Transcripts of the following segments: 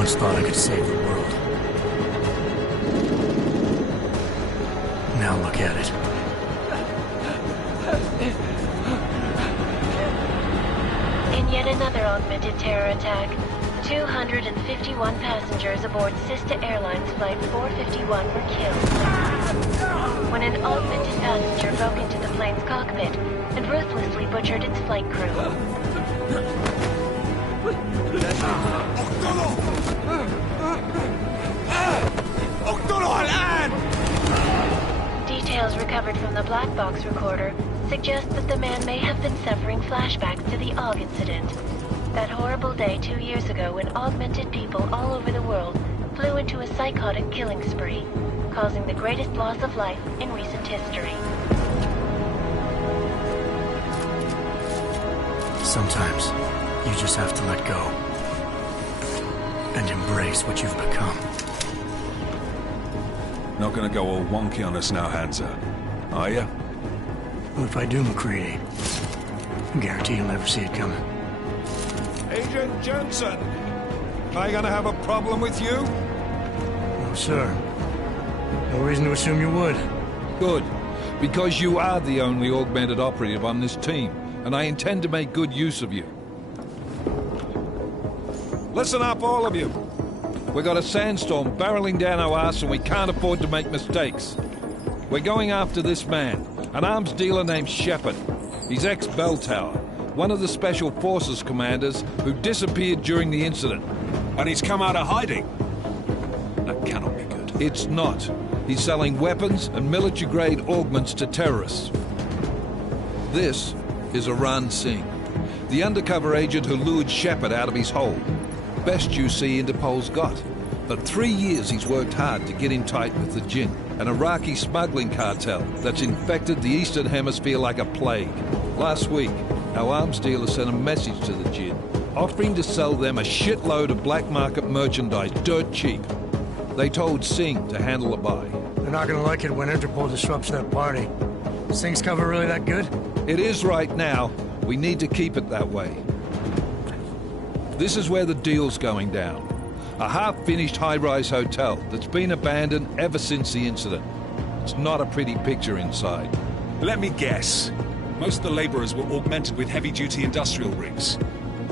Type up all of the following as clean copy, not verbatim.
once thought I could save the world. Now look at it. In yet another augmented terror attack, 251 passengers aboard Sister Airlines Flight 451 were killed when an augmented passenger broke into the plane's cockpit and ruthlessly butchered its flight crew. Details recovered from the black box recorder suggest that the man may have been suffering flashbacks to the AUG incident. That horrible day 2 years ago when augmented people all over the world flew into a psychotic killing spree, causing the greatest loss of life in recent history. Sometimes, you just have to let go. And embrace what you've become. Not gonna go all wonky on us now, Hansa, are you? Well, if I do, McCready, I guarantee you'll never see it coming. Agent Jensen! Am I gonna have a problem with you? No, sir. No reason to assume you would. Good. Because you are the only augmented operative on this team, and I intend to make good use of you. Listen up, all of you. We got a sandstorm barreling down our arse and we can't afford to make mistakes. We're going after this man, an arms dealer named Shepard. He's ex-Bell Tower, one of the Special Forces commanders who disappeared during the incident. And he's come out of hiding. That cannot be good. It's not. He's selling weapons and military-grade augments to terrorists. This is Aran Singh, the undercover agent who lured Shepard out of his hole. Best you see Interpol's got. For 3 years he's worked hard to get in tight with the Jinn, an Iraqi smuggling cartel that's infected the Eastern Hemisphere like a plague. Last week, our arms dealer sent a message to the Jinn, offering to sell them a shitload of black market merchandise dirt cheap. They told Singh to handle the buy. They're not gonna like it when Interpol disrupts their party. Is Singh's cover really that good? It is right now. We need to keep it that way. This is where the deal's going down. A half-finished high-rise hotel that's been abandoned ever since the incident. It's not a pretty picture inside. Let me guess. Most of the laborers were augmented with heavy-duty industrial rigs.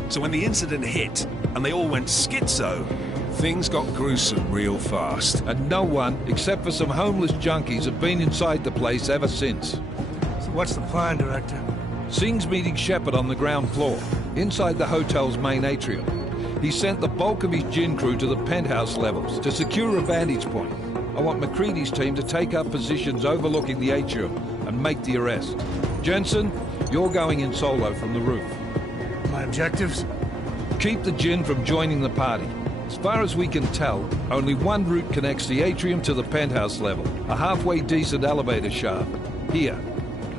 So when the incident hit, and they all went schizo, things got gruesome real fast. And no one, except for some homeless junkies, have been inside the place ever since. So what's the plan, Director? Singh's meeting Shepard on the ground floor, inside the hotel's main atrium. He sent the bulk of his Jinn crew to the penthouse levels to secure a vantage point. I want McCready's team to take up positions overlooking the atrium and make the arrest. Jensen, you're going in solo from the roof. My objectives? Keep the Jinn from joining the party. As far as we can tell, only one route connects the atrium to the penthouse level, a halfway decent elevator shaft. Here.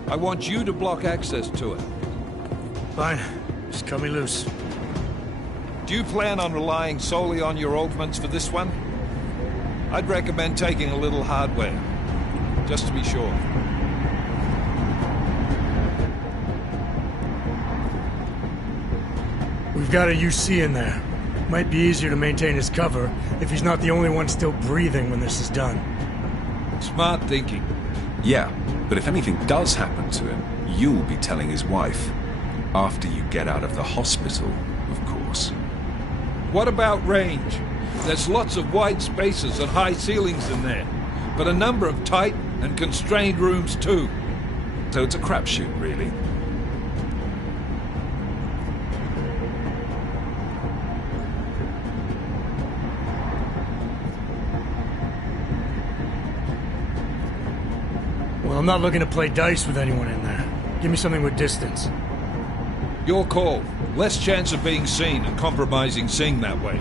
I want you to block access to it. Fine. Just cut me loose. Do you plan on relying solely on your augments for this one? I'd recommend taking a little hardware, just to be sure. We've got a UC in there. Might be easier to maintain his cover if he's not the only one still breathing when this is done. Smart thinking. Yeah, but if anything does happen to him, you'll be telling his wife. After you get out of the hospital, of course. What about range? There's lots of wide spaces and high ceilings in there, but a number of tight and constrained rooms too. So it's a crapshoot, really. Well, I'm not looking to play dice with anyone in there. Give me something with distance. Your call. Less chance of being seen and compromising Singh that way.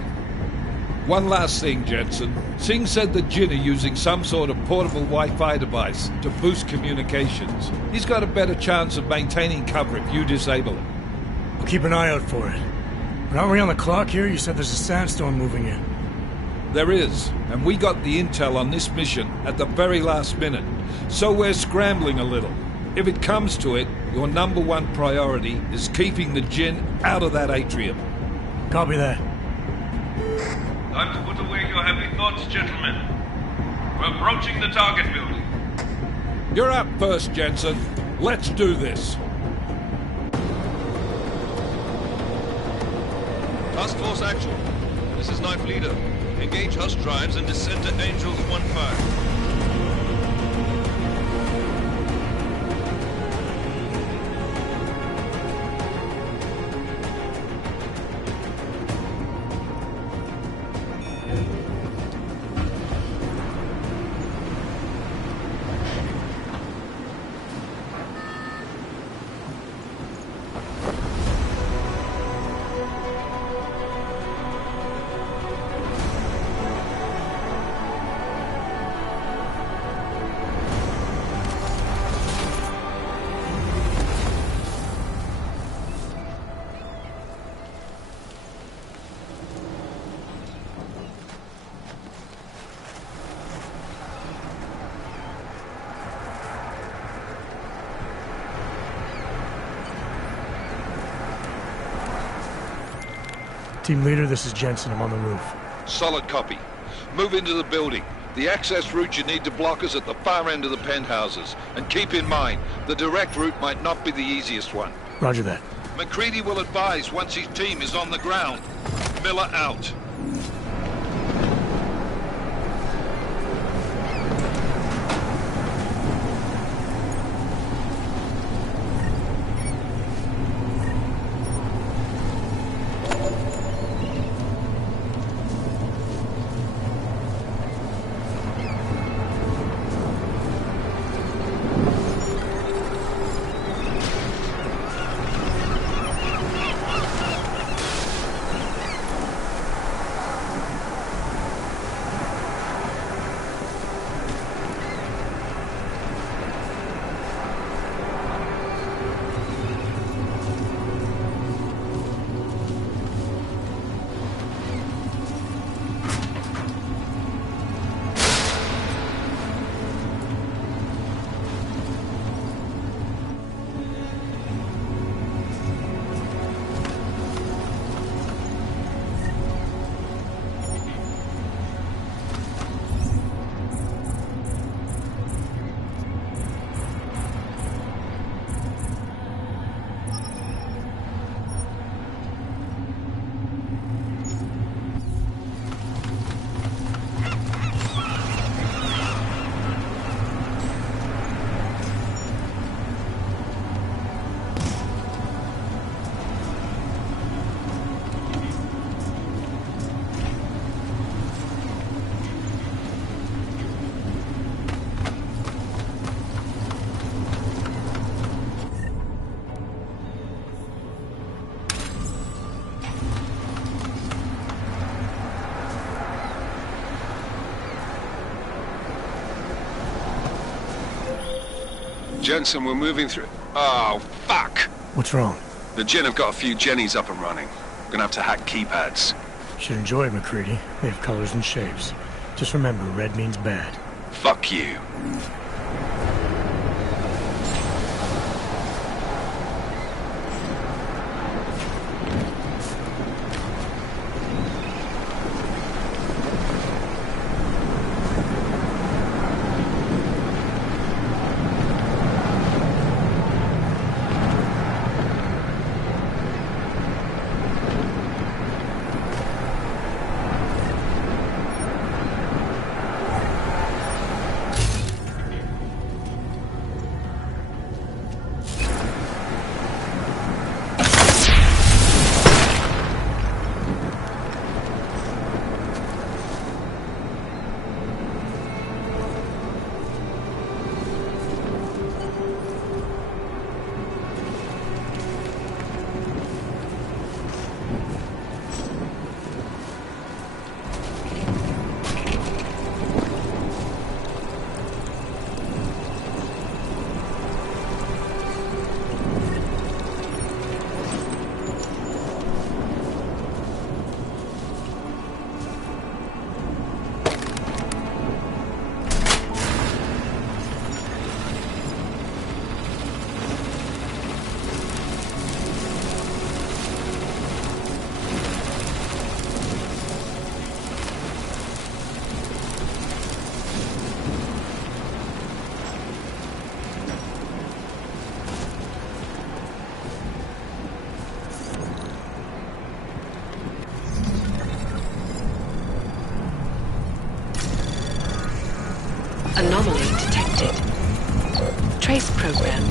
One last thing, Jensen. Singh said the Jinn are using some sort of portable Wi-Fi device to boost communications. He's got a better chance of maintaining cover if you disable it. I'll keep an eye out for it. But aren't we on the clock here? You said there's a sandstorm moving in. There is, and we got the intel on this mission at the very last minute, so we're scrambling a little. If it comes to it, your number one priority is keeping the Jinn out of that atrium. Copy that. Time to put away your heavy thoughts, gentlemen. We're approaching the target building. You're up first, Jensen. Let's do this. Task Force action. This is Knife Leader. Engage Hush drives and descend to Angels 1-5. Team leader, this is Jensen. I'm on the roof. Solid copy. Move into the building. The access route you need to block is at the far end of the penthouses. And keep in mind, the direct route might not be the easiest one. Roger that. McCready will advise once his team is on the ground. Miller out. Jensen, we're moving through... Oh, fuck! What's wrong? The Jinn have got a few Jennies up and running. Gonna have to hack keypads. Should enjoy it, McCready. They have colors and shapes. Just remember, red means bad. Fuck you.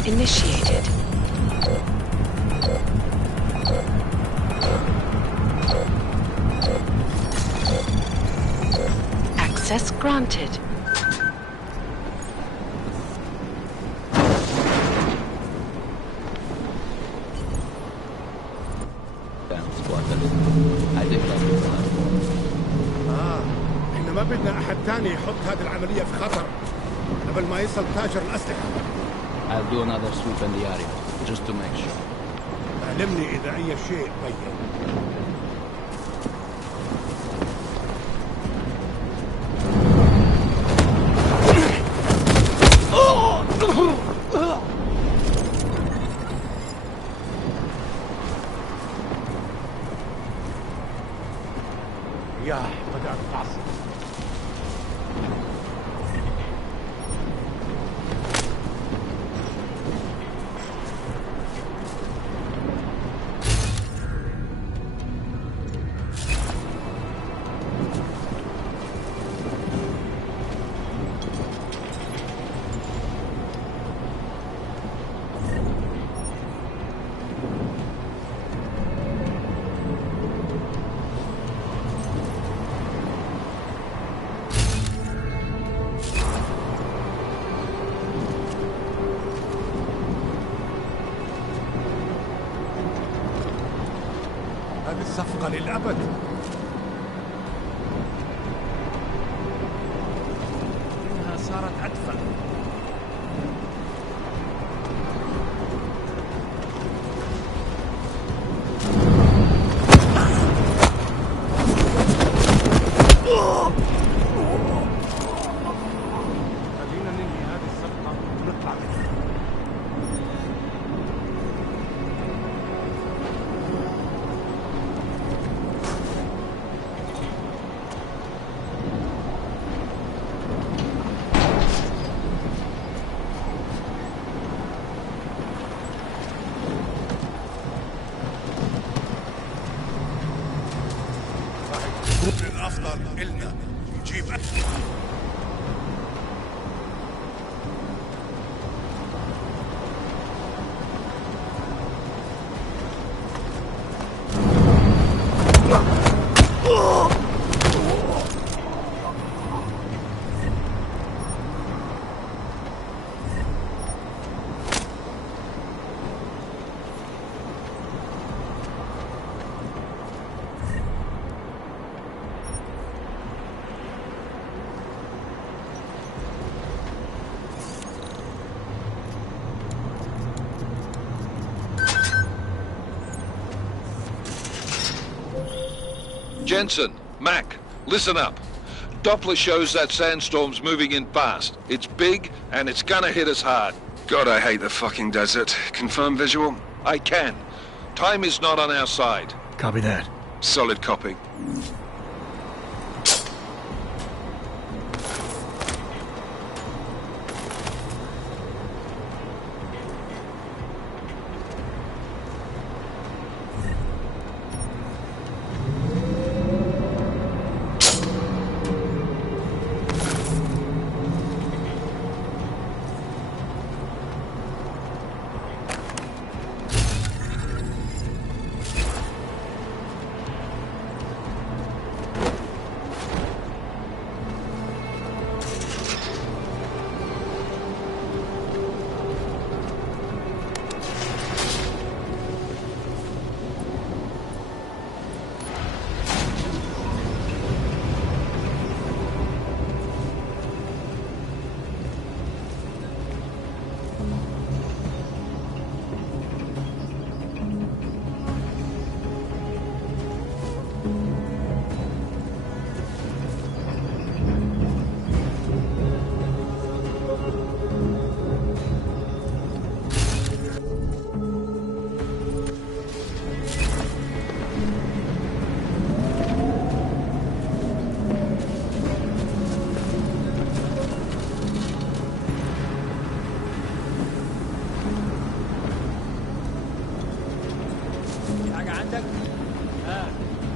initiated. Access granted. احنا ما بدنا احد تاني يحط هذه العملية في خطر قبل ما يصل تاجر الأسلحة. I'll do another sweep in the area, just to make sure. علمني إذا أي شيء بين. رياح بدأت تعصف. هذه الصفقة للأبد. إنها صارت أدفع. خلينا ننهي هذه الصفقة ونطلع منها. الأفضل إلنا نجيب Jensen, Mac, listen up. Doppler shows that sandstorm's moving in fast. It's big, and it's gonna hit us hard. God, I hate the fucking desert. Confirm visual? I can. Time is not on our side. Copy that. Solid copy.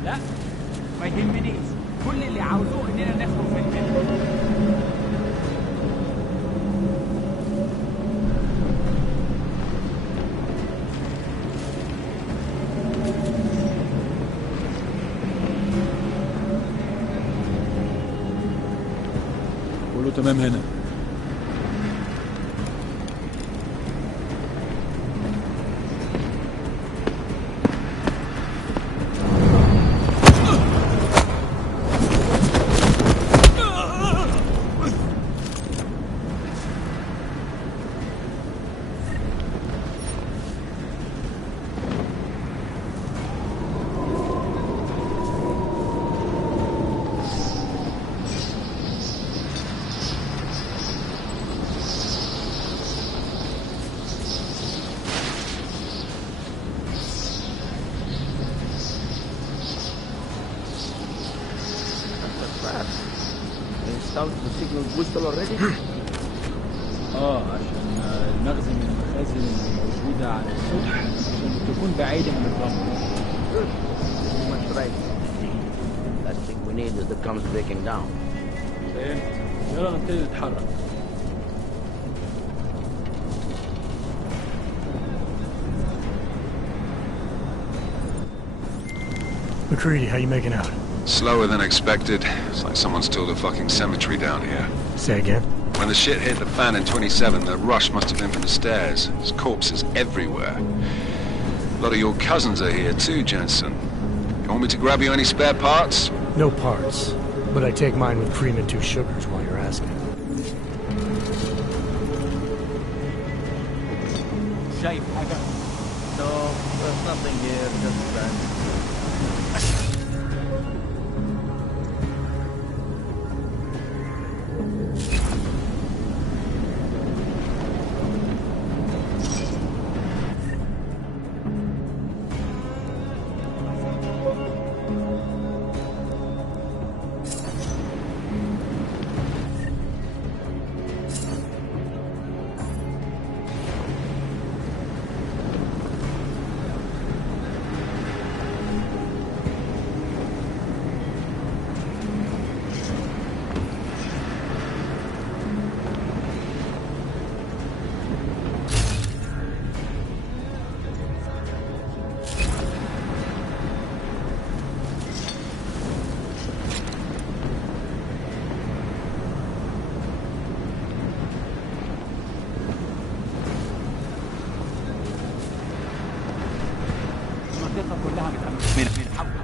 لا ما يهمنيش، كل اللي عاوزوه اننا نخرج من هنا. كله تمام هنا. عشان المخزن من المخازن الموجودة على السطح عشان تكون بعيدة من الرمل. Much right. Last thing we need is the comes breaking down. فهمت. يلا نبتدي نتحرك. McCready, how you making out? Slower than expected. It's like someone's tilled a fucking cemetery down here. Say again? When the shit hit the fan in 27, the rush must have been from the stairs. There's corpses everywhere. A lot of your cousins are here too, Jensen. You want me to grab you any spare parts? No parts, but I take mine with cream and 2 sugars while you're asking. شايف حاجة؟ No, there's nothing here, just that. كلها من حولها.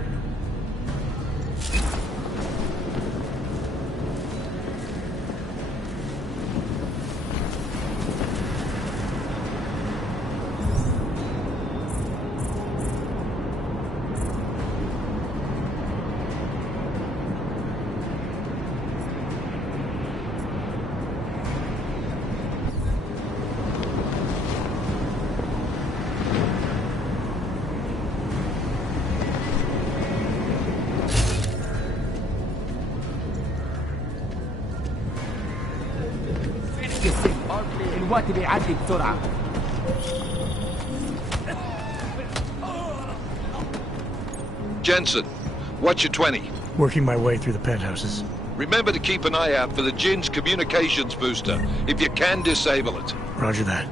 الوقت بيعدي بسرعة. Jensen, what's your 20? Working my way through the penthouses. Remember to keep an eye out for the Jinn's communications booster. If you can, disable it. Roger that.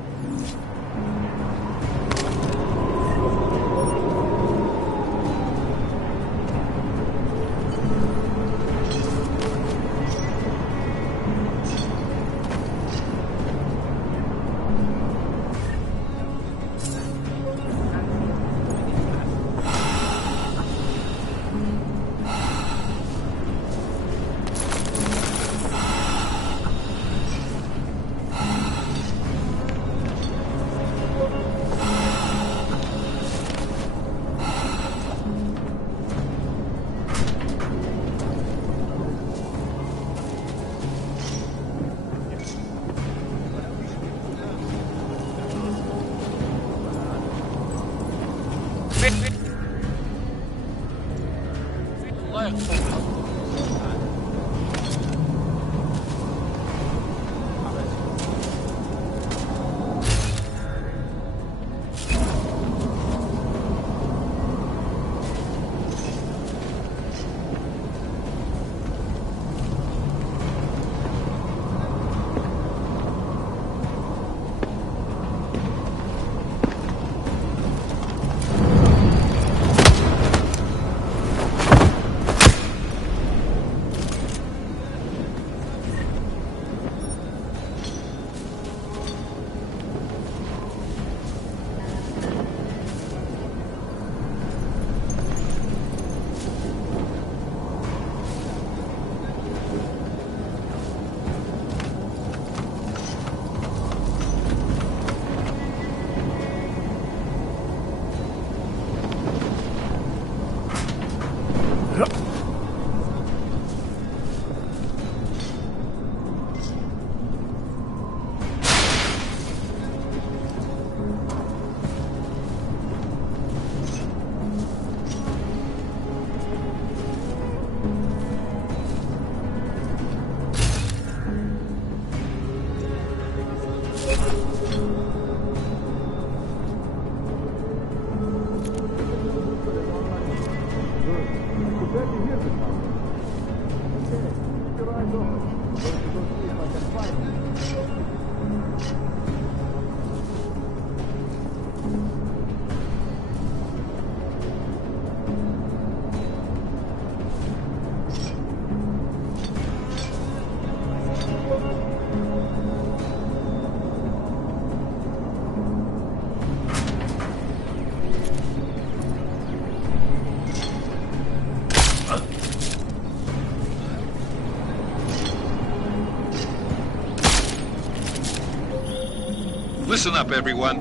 Listen up, everyone.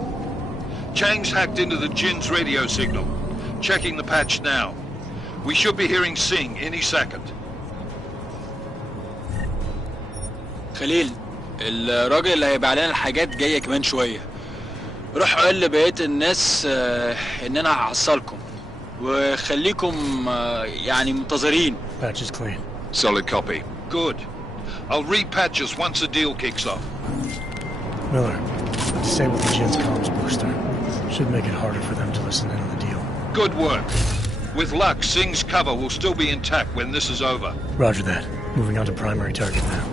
Chang's hacked into the Jin's radio signal. Checking the patch now. We should be hearing Singh any second. خليل، الراجل اللي هيبيع لنا الحاجات جاية كمان شوية. روح قول لبقية الناس ان انا هحصلكم وخليكم يعني منتظرين. Patch is clean. Solid copy. Good. I'll repatch us once the deal kicks off. Miller, disable the Jin's comms booster. Should make it harder for them to listen in on the deal. Good work. With luck, Singh's cover will still be intact when this is over. Roger that. Moving on to primary target now.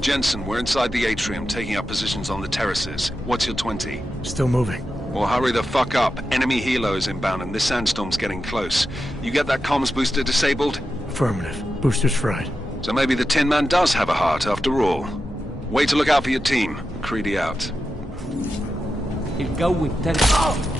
Jensen, we're inside the atrium, taking up positions on the terraces. What's your 20? Still moving. Well, hurry the fuck up. Enemy helo is inbound and this sandstorm's getting close. You get that comms booster disabled? Affirmative. Booster's fried. So maybe the Tin Man does have a heart after all. Way to look out for your team. Creedy out. الجو التلج.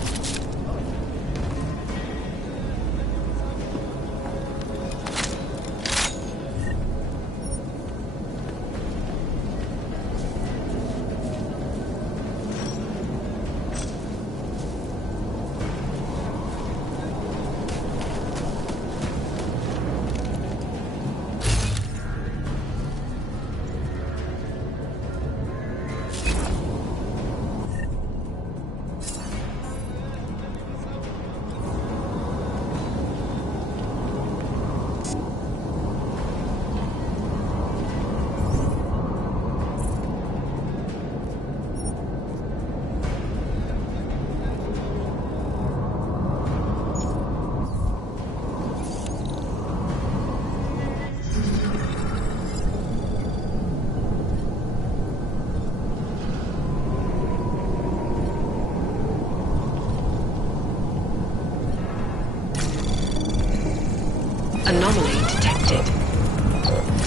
Anomaly detected.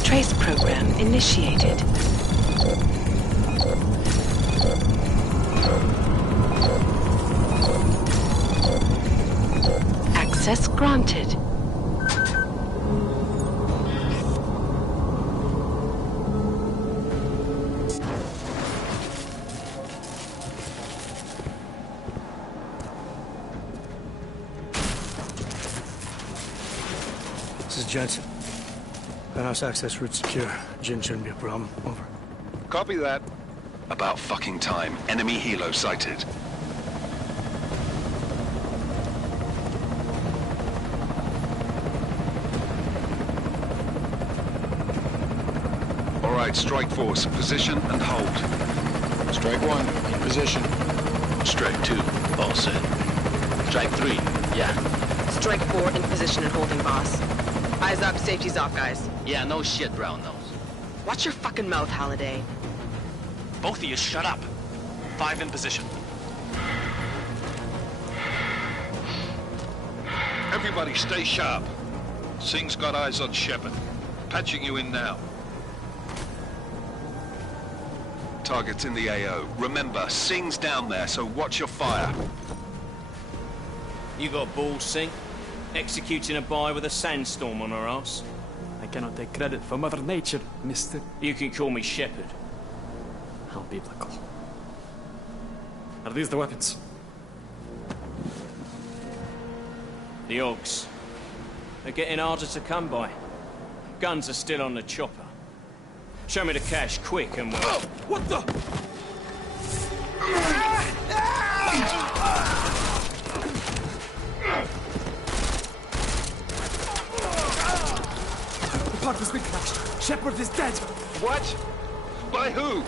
Trace program initiated. Access granted. This is Jensen. Penthouse access route secure. Jin shouldn't be a problem. Over. Copy that. About fucking time. Enemy helo sighted. All right, Strike Force, position and hold. Strike 1, in position. Strike 2, all set. Strike 3, yeah. Strike 4, in position and holding, boss. Eyes up, safety's off, guys. Yeah, no shit, brown nose. Watch your fucking mouth, Halliday. Both of you, shut up. 5 in position. Everybody stay sharp. Singh's got eyes on Shepard. Patching you in now. Target's in the AO. Remember, Singh's down there, so watch your fire. You got balls, Singh? Executing a buy with a sandstorm on our ass? I cannot take credit for Mother Nature, mister. You can call me Shepard. How biblical. Are these the weapons? The Augs. They're getting harder to come by. Guns are still on the chopper. Show me the cash, quick, and we'll... Oh, what the? The pod has been crashed. Shepard is dead. What? By who?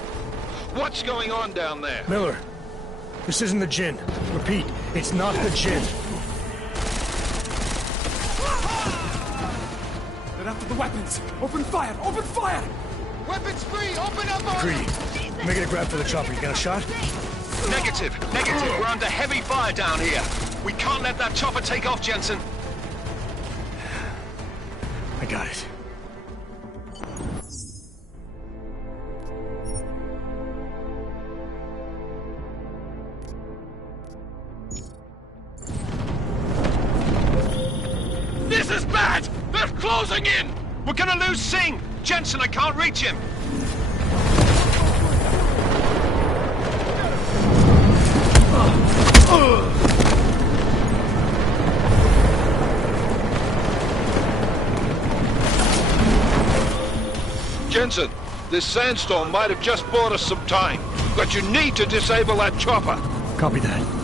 What's going on down there? Miller, this isn't the Jinn. Repeat, it's not the Jinn. They're after the weapons. Open fire! Open fire! Weapons free! Open up! Creedy, making a grab for the chopper. You got a shot? Negative. We're under heavy fire down here. We can't let that chopper take off, Jensen. I got it. This is bad! They're closing in! We're gonna lose Singh! Jensen, I can't reach him! Jensen, this sandstorm might have just bought us some time, but you need to disable that chopper. Copy that.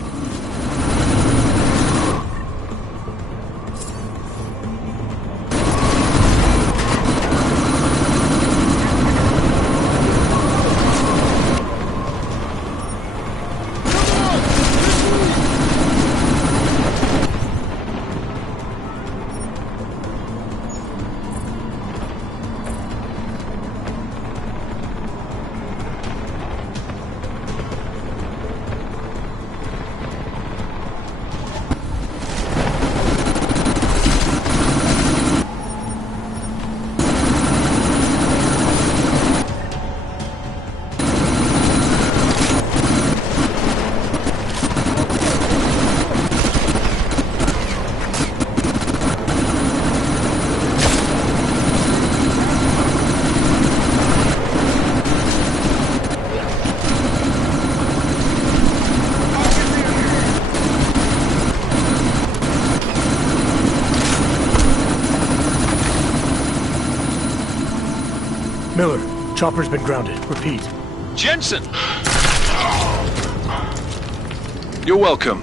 Miller, chopper's been grounded. Repeat. Jensen! You're welcome.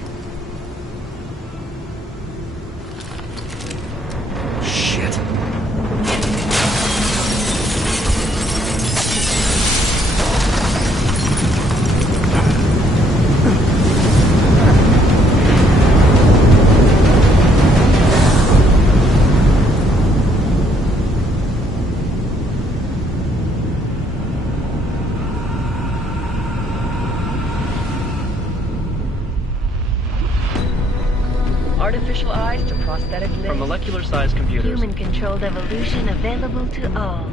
Shit. Artificial eyes to prosthetic limbs. From molecular-sized computers. Human-controlled evolution available to all.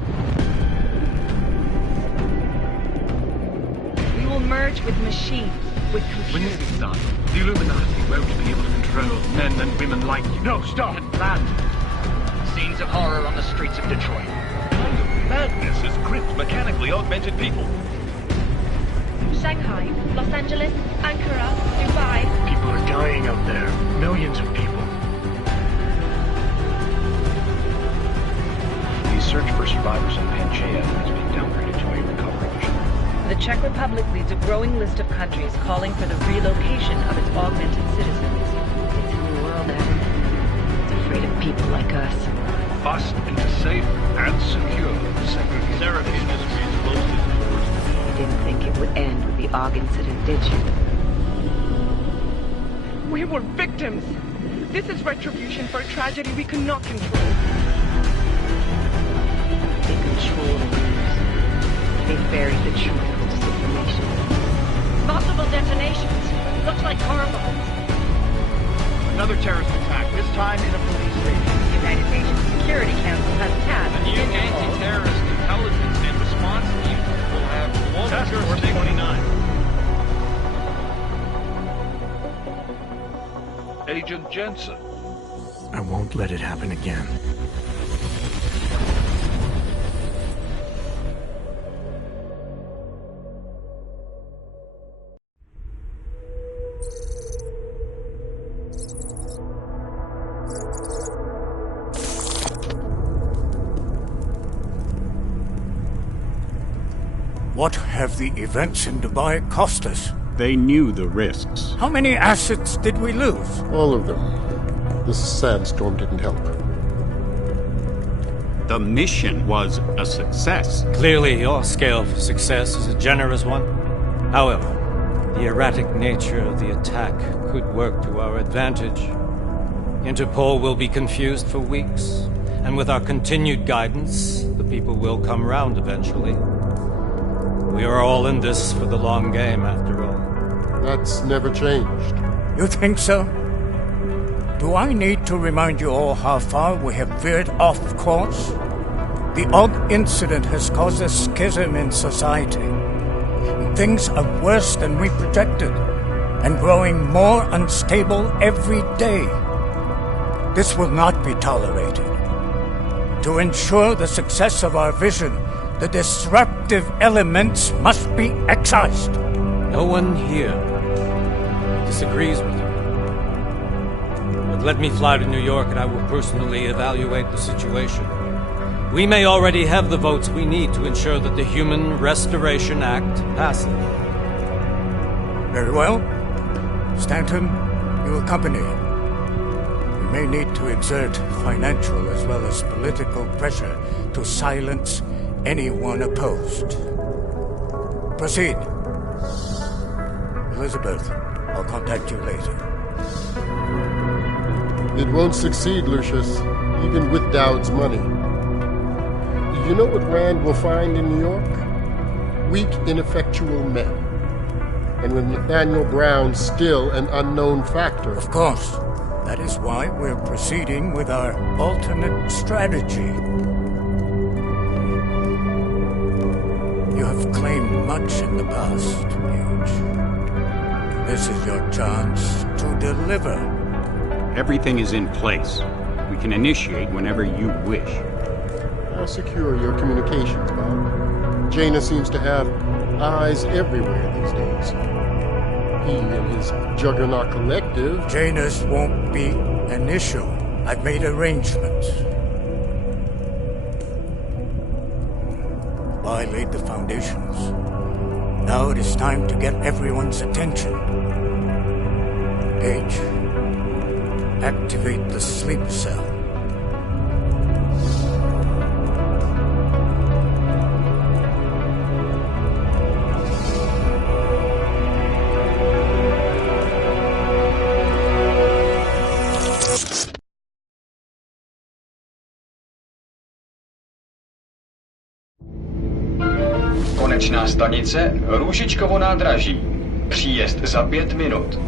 We will merge with machines, with computers. When this is done, the Illuminati won't be able to control men and women like you. No, stop! And planned. Scenes of horror on the streets of Detroit. Kind of madness has gripped mechanically augmented people. Shanghai, Los Angeles, Ankara, Dubai. People are dying out there. Millions of people. The search for survivors in Pangaea has been downgraded to a recovery mission. The Czech Republic leads a growing list of countries calling for the relocation of its augmented citizens. It's a new world, Adam. It's afraid of people like us. Bust into safe and secure segregation. Therapy industries closely. You didn't think it would end with the AUG incident, did you? We were victims. This is retribution for a tragedy we cannot control. They control the news. They buried the truth with disinformation. Multiple detonations. Looks like car bombs. Another terrorist attack, this time in a police station. The United Nations Security Council has passed The new anti-terrorist intelligence and response team will have global Task Force jurisdiction. 29. Agent Jensen. I won't let it happen again. What have the events in Dubai cost us? They knew the risks. How many assets did we lose? All of them. The sandstorm didn't help. The mission was a success. Clearly, your scale for success is a generous one. However, the erratic nature of the attack could work to our advantage. Interpol will be confused for weeks, and with our continued guidance, the people will come round eventually. We are all in this for the long game, after all. That's never changed. You think so? Do I need to remind you all how far we have veered off course? The Og incident has caused a schism in society. Things are worse than we projected, and growing more unstable every day. This will not be tolerated. To ensure the success of our vision, the disruptive elements must be excised. No one here disagrees with you. But let me fly to New York and I will personally evaluate the situation. We may already have the votes we need to ensure that the Human Restoration Act passes. Very well. Stanton, you accompany him. We may need to exert financial as well as political pressure to silence anyone opposed. Proceed. Elizabeth, I'll contact you later. It won't succeed, Lucius, even with Dowd's money. You know what Rand will find in New York? Weak, ineffectual men. And with Nathaniel Brown still an unknown factor. Of course. That is why we're proceeding with our alternate strategy. You have claimed much in the past, Huge. This is your chance to deliver. Everything is in place. We can initiate whenever you wish. How secure your communications, Bob? Jaina seems to have eyes everywhere these days. He and his Juggernaut Collective... Janus won't be an issue. I've made arrangements. I laid the foundations. Now it is time to get everyone's attention. Page, activate the sleep cell. Konečná stanice Růžičkovo nádraží. Příjezd za 5 minut.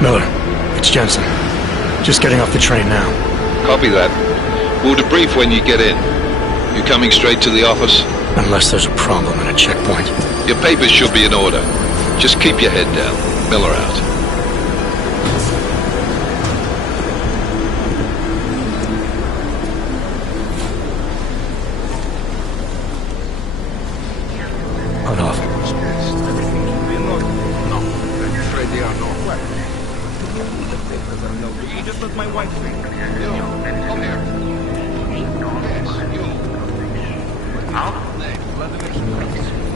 Miller, it's Jensen. Just getting off the train now. Copy that. We'll debrief when you get in. You coming straight to the office? Unless there's a problem at a checkpoint. Your papers should be in order. Just keep your head down. Miller out. Hold off. You just let my wife think. Come here.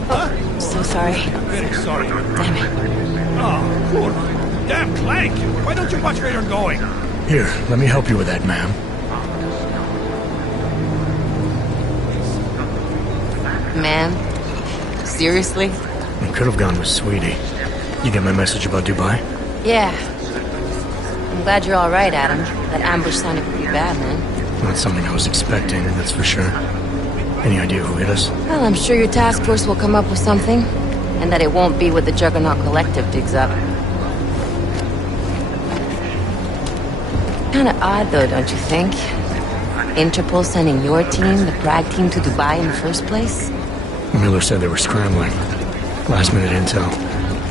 I'm so sorry. Very sorry. Damn it. Oh, poor. Damn Clank! Why don't you watch where you're going? Here, let me help you with that, ma'am. Man? Seriously? I could have gone with Sweetie. You get my message about Dubai? Yeah. I'm glad you're alright, Adam. That ambush sounded pretty bad, man. Not something I was expecting, that's for sure. Any idea who hit us? Well, I'm sure your task force will come up with something. And that it won't be what the Juggernaut Collective digs up. Kinda odd, though, don't you think? Interpol sending your team, the Prague team, to Dubai in the first place? Miller said they were scrambling. Last minute intel.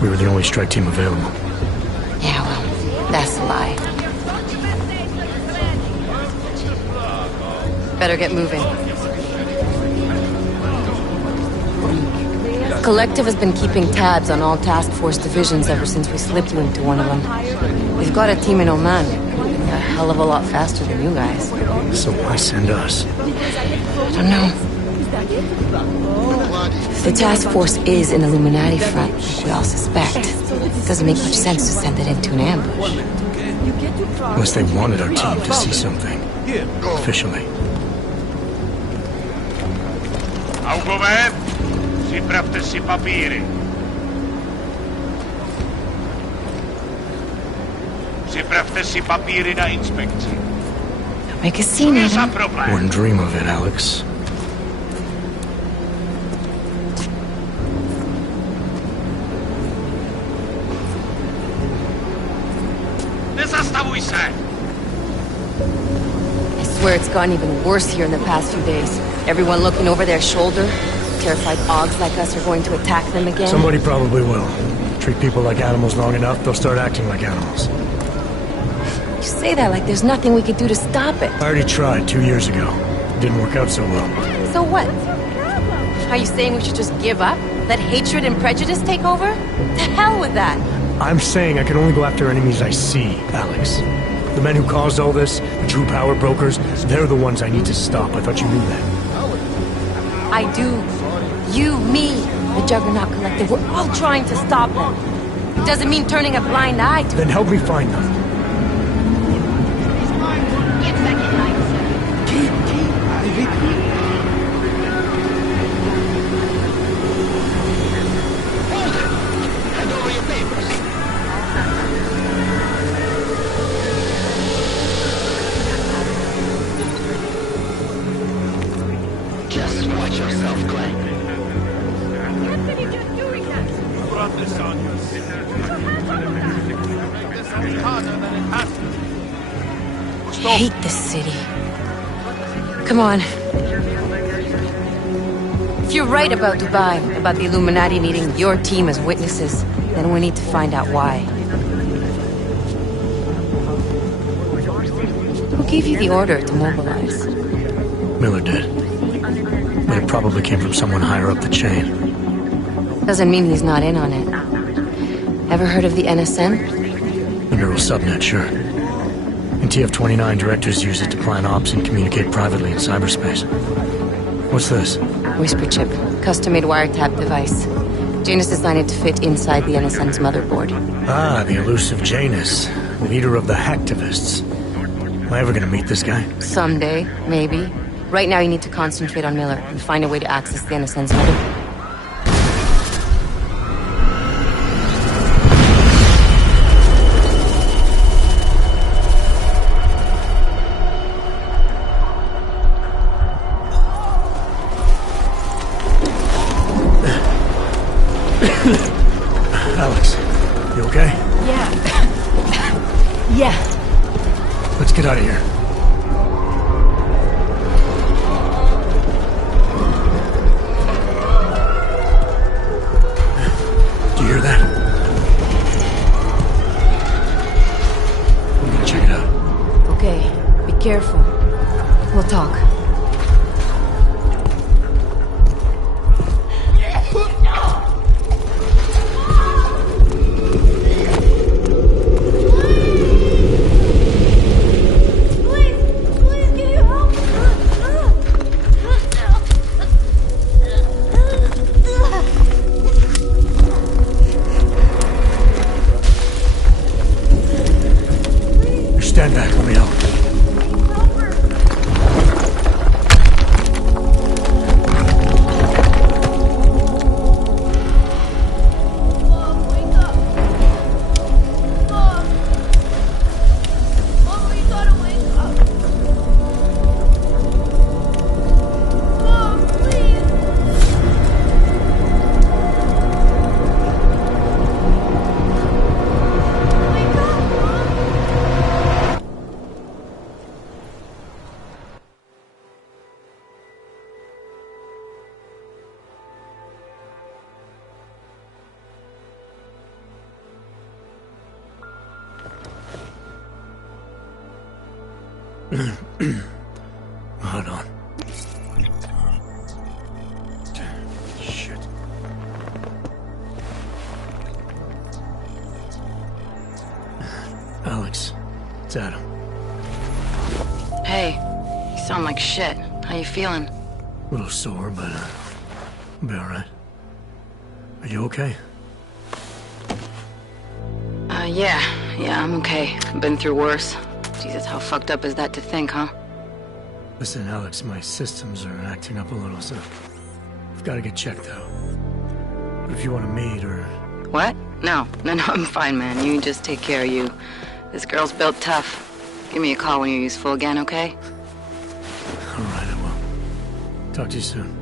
We were the only strike team available. Yeah, well, that's a lie. Better get moving. Collective has been keeping tabs on all task force divisions ever since we slipped you into one of them. We've got a team in Oman. A hell of a lot faster than you guys. So why send us? I don't know. If the task force is an Illuminati front, we all suspect, it doesn't make much sense to send it into an ambush. Unless they wanted our team to see something. Officially. Augover, ziprawte si papíry. Ziprawte si papíry na inspekci. Make a scene, Adam. Wouldn't dream of it, Alex. Nezastavuj se! I swear it's gotten even worse here in the past few days. Everyone looking over their shoulder. Terrified Augs like us are going to attack them again. Somebody probably will. Treat people like animals long enough, they'll start acting like animals. You say that like there's nothing we could do to stop it. I already tried 2 years ago. Didn't work out so well. So what? Are you saying we should just give up? Let hatred and prejudice take over? To hell with that! I'm saying I can only go after enemies I see, Alex. The men who caused all this, the true power brokers, they're the ones I need to stop. I thought you knew that. I do. You, me, the Juggernaut Collective, we're all trying to stop them. It doesn't mean turning a blind eye to... Then help me find them. Just watch yourself, Glenn. I hate this city. Come on. If you're right about Dubai, about the Illuminati needing your team as witnesses, then we need to find out why. Who gave you the order to mobilize? Miller did. But it probably came from someone higher up the chain. Doesn't mean he's not in on it. Ever heard of the NSN? The neural subnet, sure. In TF-29, directors use it to plan ops and communicate privately in cyberspace. What's this? Whisper chip. Custom-made wiretap device. Janus designed it to fit inside the NSN's motherboard. Ah, the elusive Janus. Leader of the hacktivists. Am I ever gonna meet this guy? Someday, maybe. Right now you need to concentrate on Miller and find a way to access the NSN's motherboard. Alex, you okay? Yeah. Yeah. Let's get out of here. Do you hear that? We're gonna check it out. Okay, be careful. We'll talk. Stand back, let me help. Hold on. It's Adam. Hey, you sound like shit. How you feeling? A little sore, but I'll be alright. Are you okay? Yeah, I'm okay. I've been through worse. Jesus, how fucked up is that to think, huh? Listen, Alex, my systems are acting up a little, so I've got to get checked out. But if you want to meet or... What? No, I'm fine, man. You just take care of you. This girl's built tough. Give me a call when you're useful again, okay? Alright, I will. Talk to you soon.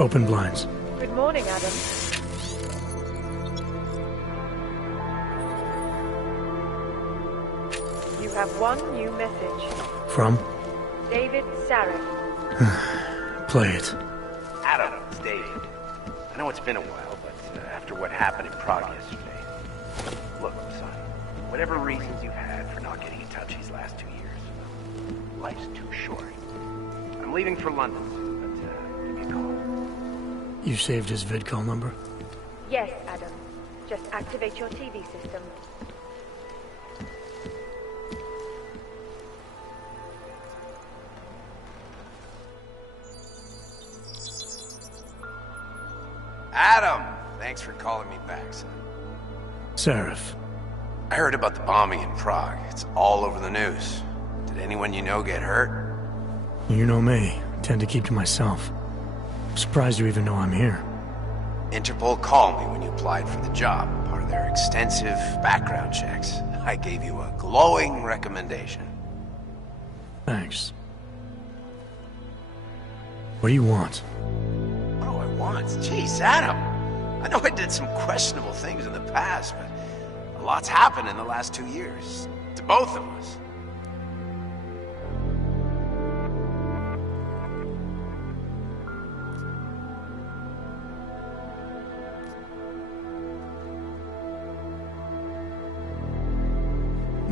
Open blinds. Good morning, Adam. You have one new message. From? David Sarek. Play it. Adam, it's David. I know it's been a while, but after what happened in Prague yesterday... Look, son, whatever reasons you've had for not getting in touch these last 2 years, life's too short. I'm leaving for London, but give me a call. You saved his vidcall number? Yes, Adam. Just activate your TV system. Adam! Thanks for calling me back, son. Seraph. I heard about the bombing in Prague. It's all over the news. Did anyone you know get hurt? You know me. I tend to keep to myself. I'm surprised you even know I'm here. Interpol called me when you applied for the job, part of their extensive background checks. I gave you a glowing recommendation. Thanks. What do you want? What do I want? Jeez, Adam. I know I did some questionable things in the past, but a lot's happened in the last 2 years. To both of us.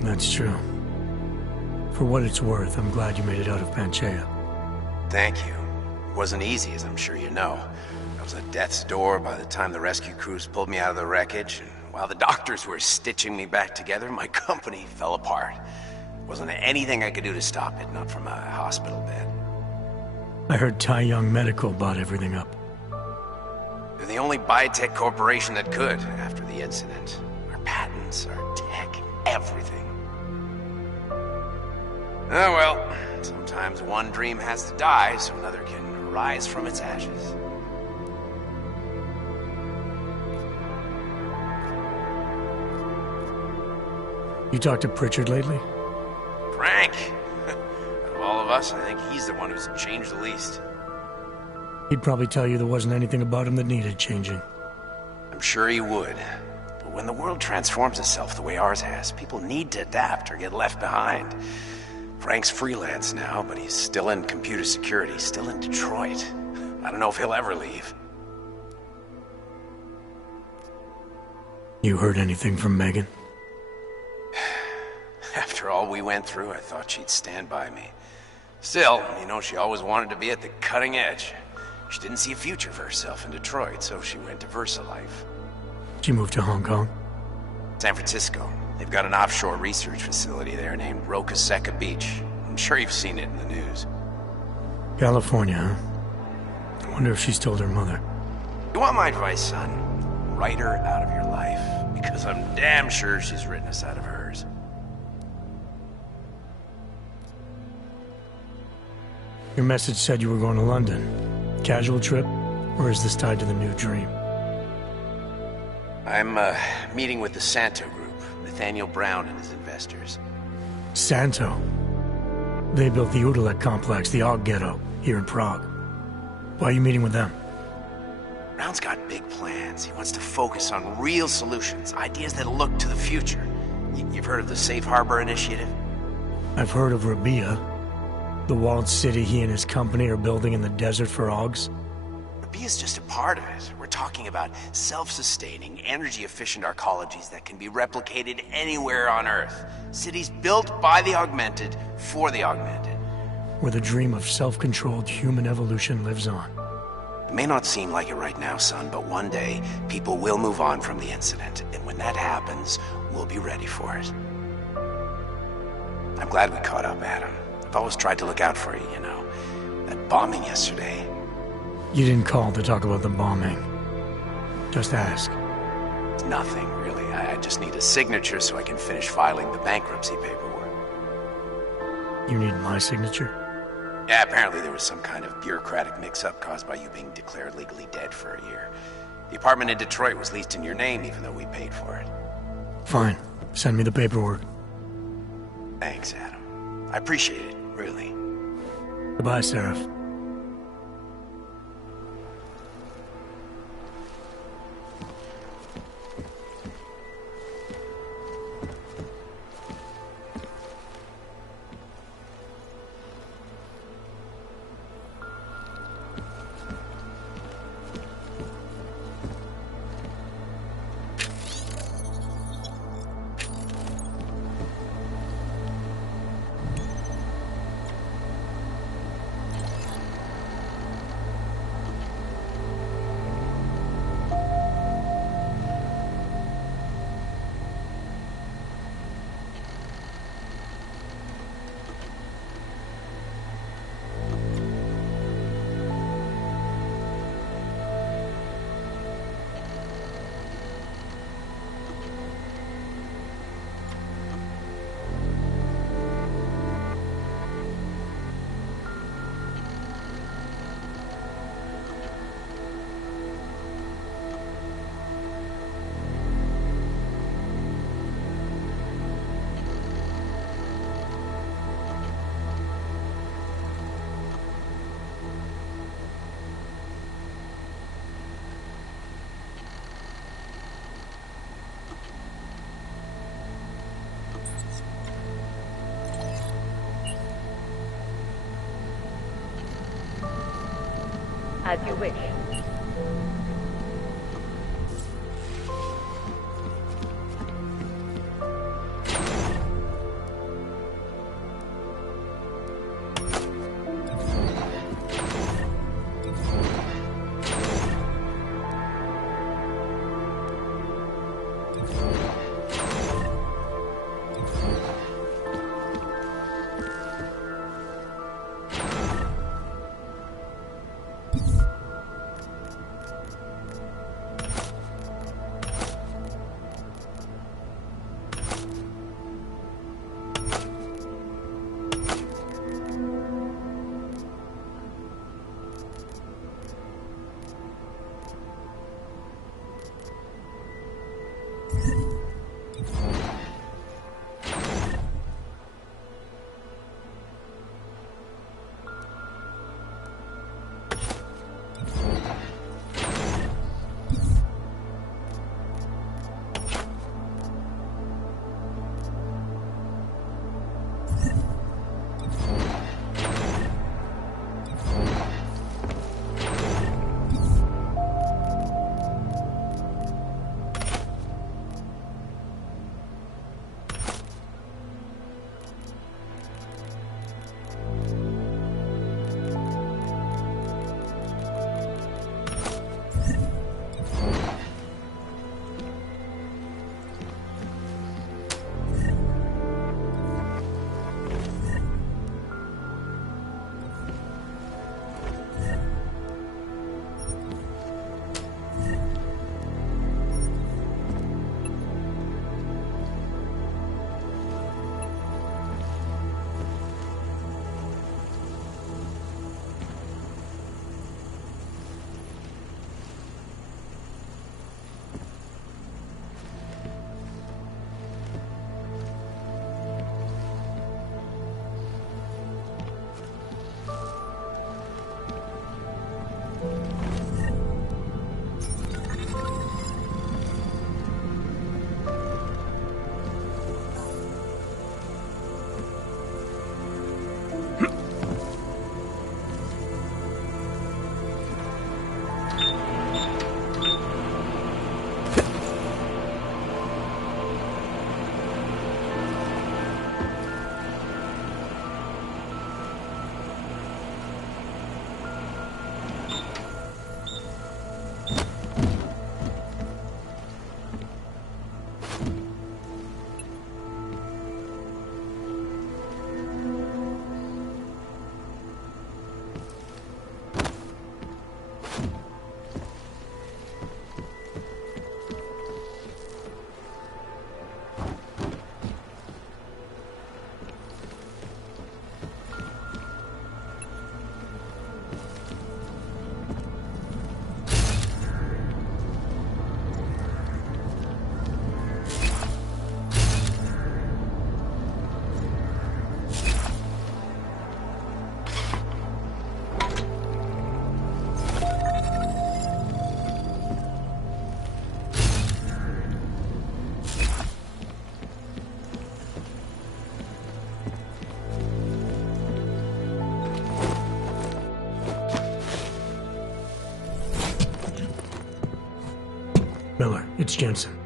That's true. For what it's worth, I'm glad you made it out of Panchea. Thank you. It wasn't easy, as I'm sure you know. I was at death's door by the time the rescue crews pulled me out of the wreckage, and while the doctors were stitching me back together, my company fell apart. Wasn't anything I could do to stop it, not from a hospital bed. I heard Tai Young Medical bought everything up. They're the only biotech corporation that could, after the incident. Our patents, our tech, everything. Oh well, sometimes one dream has to die so another can rise from its ashes. You talked to Pritchard lately? Frank! Out of all of us, I think he's the one who's changed the least. He'd probably tell you there wasn't anything about him that needed changing. I'm sure he would. But when the world transforms itself the way ours has, people need to adapt or get left behind. Frank's freelance now, but he's still in computer security, still in Detroit. I don't know if he'll ever leave. You heard anything from Megan? After all we went through, I thought she'd stand by me. Still, you know, she always wanted to be at the cutting edge. She didn't see a future for herself in Detroit, so she went to VersaLife. She moved to Hong Kong? San Francisco. They've got an offshore research facility there named Roca Seca Beach. I'm sure you've seen it in the news. California, huh? I wonder if she's told her mother. You want my advice, son? Write her out of your life, because I'm damn sure she's written us out of hers. Your message said you were going to London. Casual trip? Or is this tied to the new dream? I'm, meeting with the Santo Group. Nathaniel Brown and his investors. Santo? They built the Udalek complex, the Og Ghetto, here in Prague. Why are you meeting with them? Brown's got big plans. He wants to focus on real solutions, ideas that look to the future. You've heard of the Safe Harbor Initiative? I've heard of Rabia, the walled city he and his company are building in the desert for Augs. Rabia's just a part of it. We're talking about self-sustaining, energy-efficient arcologies that can be replicated anywhere on Earth. Cities built by the augmented, for the augmented. Where the dream of self-controlled human evolution lives on. It may not seem like it right now, son, but one day, people will move on from the incident. And when that happens, we'll be ready for it. I'm glad we caught up, Adam. I've always tried to look out for you, you know. That bombing yesterday. You didn't call to talk about the bombing. Just ask. It's nothing, really. I just need a signature so I can finish filing the bankruptcy paperwork. You need my signature? Yeah, apparently there was some kind of bureaucratic mix-up caused by you being declared legally dead for a year. The apartment in Detroit was leased in your name, even though we paid for it. Fine. Send me the paperwork. Thanks, Adam. I appreciate it, really. Goodbye, Seraph. As you wish. Miller, it's Jensen.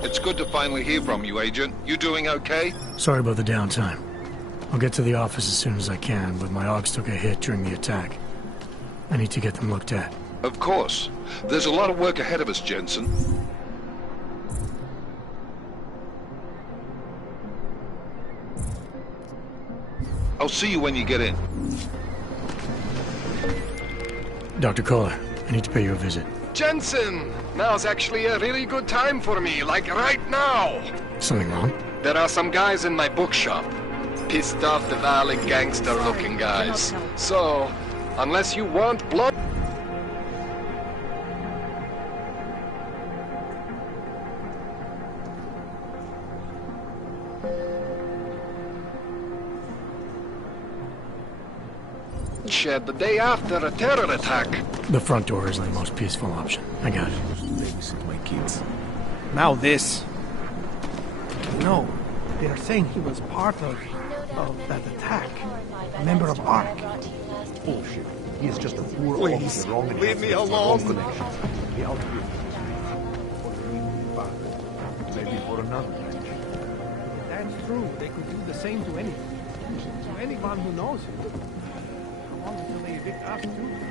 It's good to finally hear from you, Agent. You doing okay? Sorry about the downtime. I'll get to the office as soon as I can, but my Augs took a hit during the attack. I need to get them looked at. Of course. There's a lot of work ahead of us, Jensen. I'll see you when you get in. Dr. Kohler, I need to pay you a visit. Jensen! Now's actually a really good time for me, like right now! Something wrong? There are some guys in my bookshop. Pissed off the valley gangster-looking guys. So, unless you want blood... Shed the day after a terror attack. The front door is the most peaceful option. I got it. Babysit my kids. Now this. No, they are saying he was part of that attack. A member of ARC. Bullshit. He is just a poor Please, officer, wrong leave me wrong alone. connections. He outgrew maybe for another match. That's true. They could do the same to anyone. To anyone who knows him. How long until they evict us too?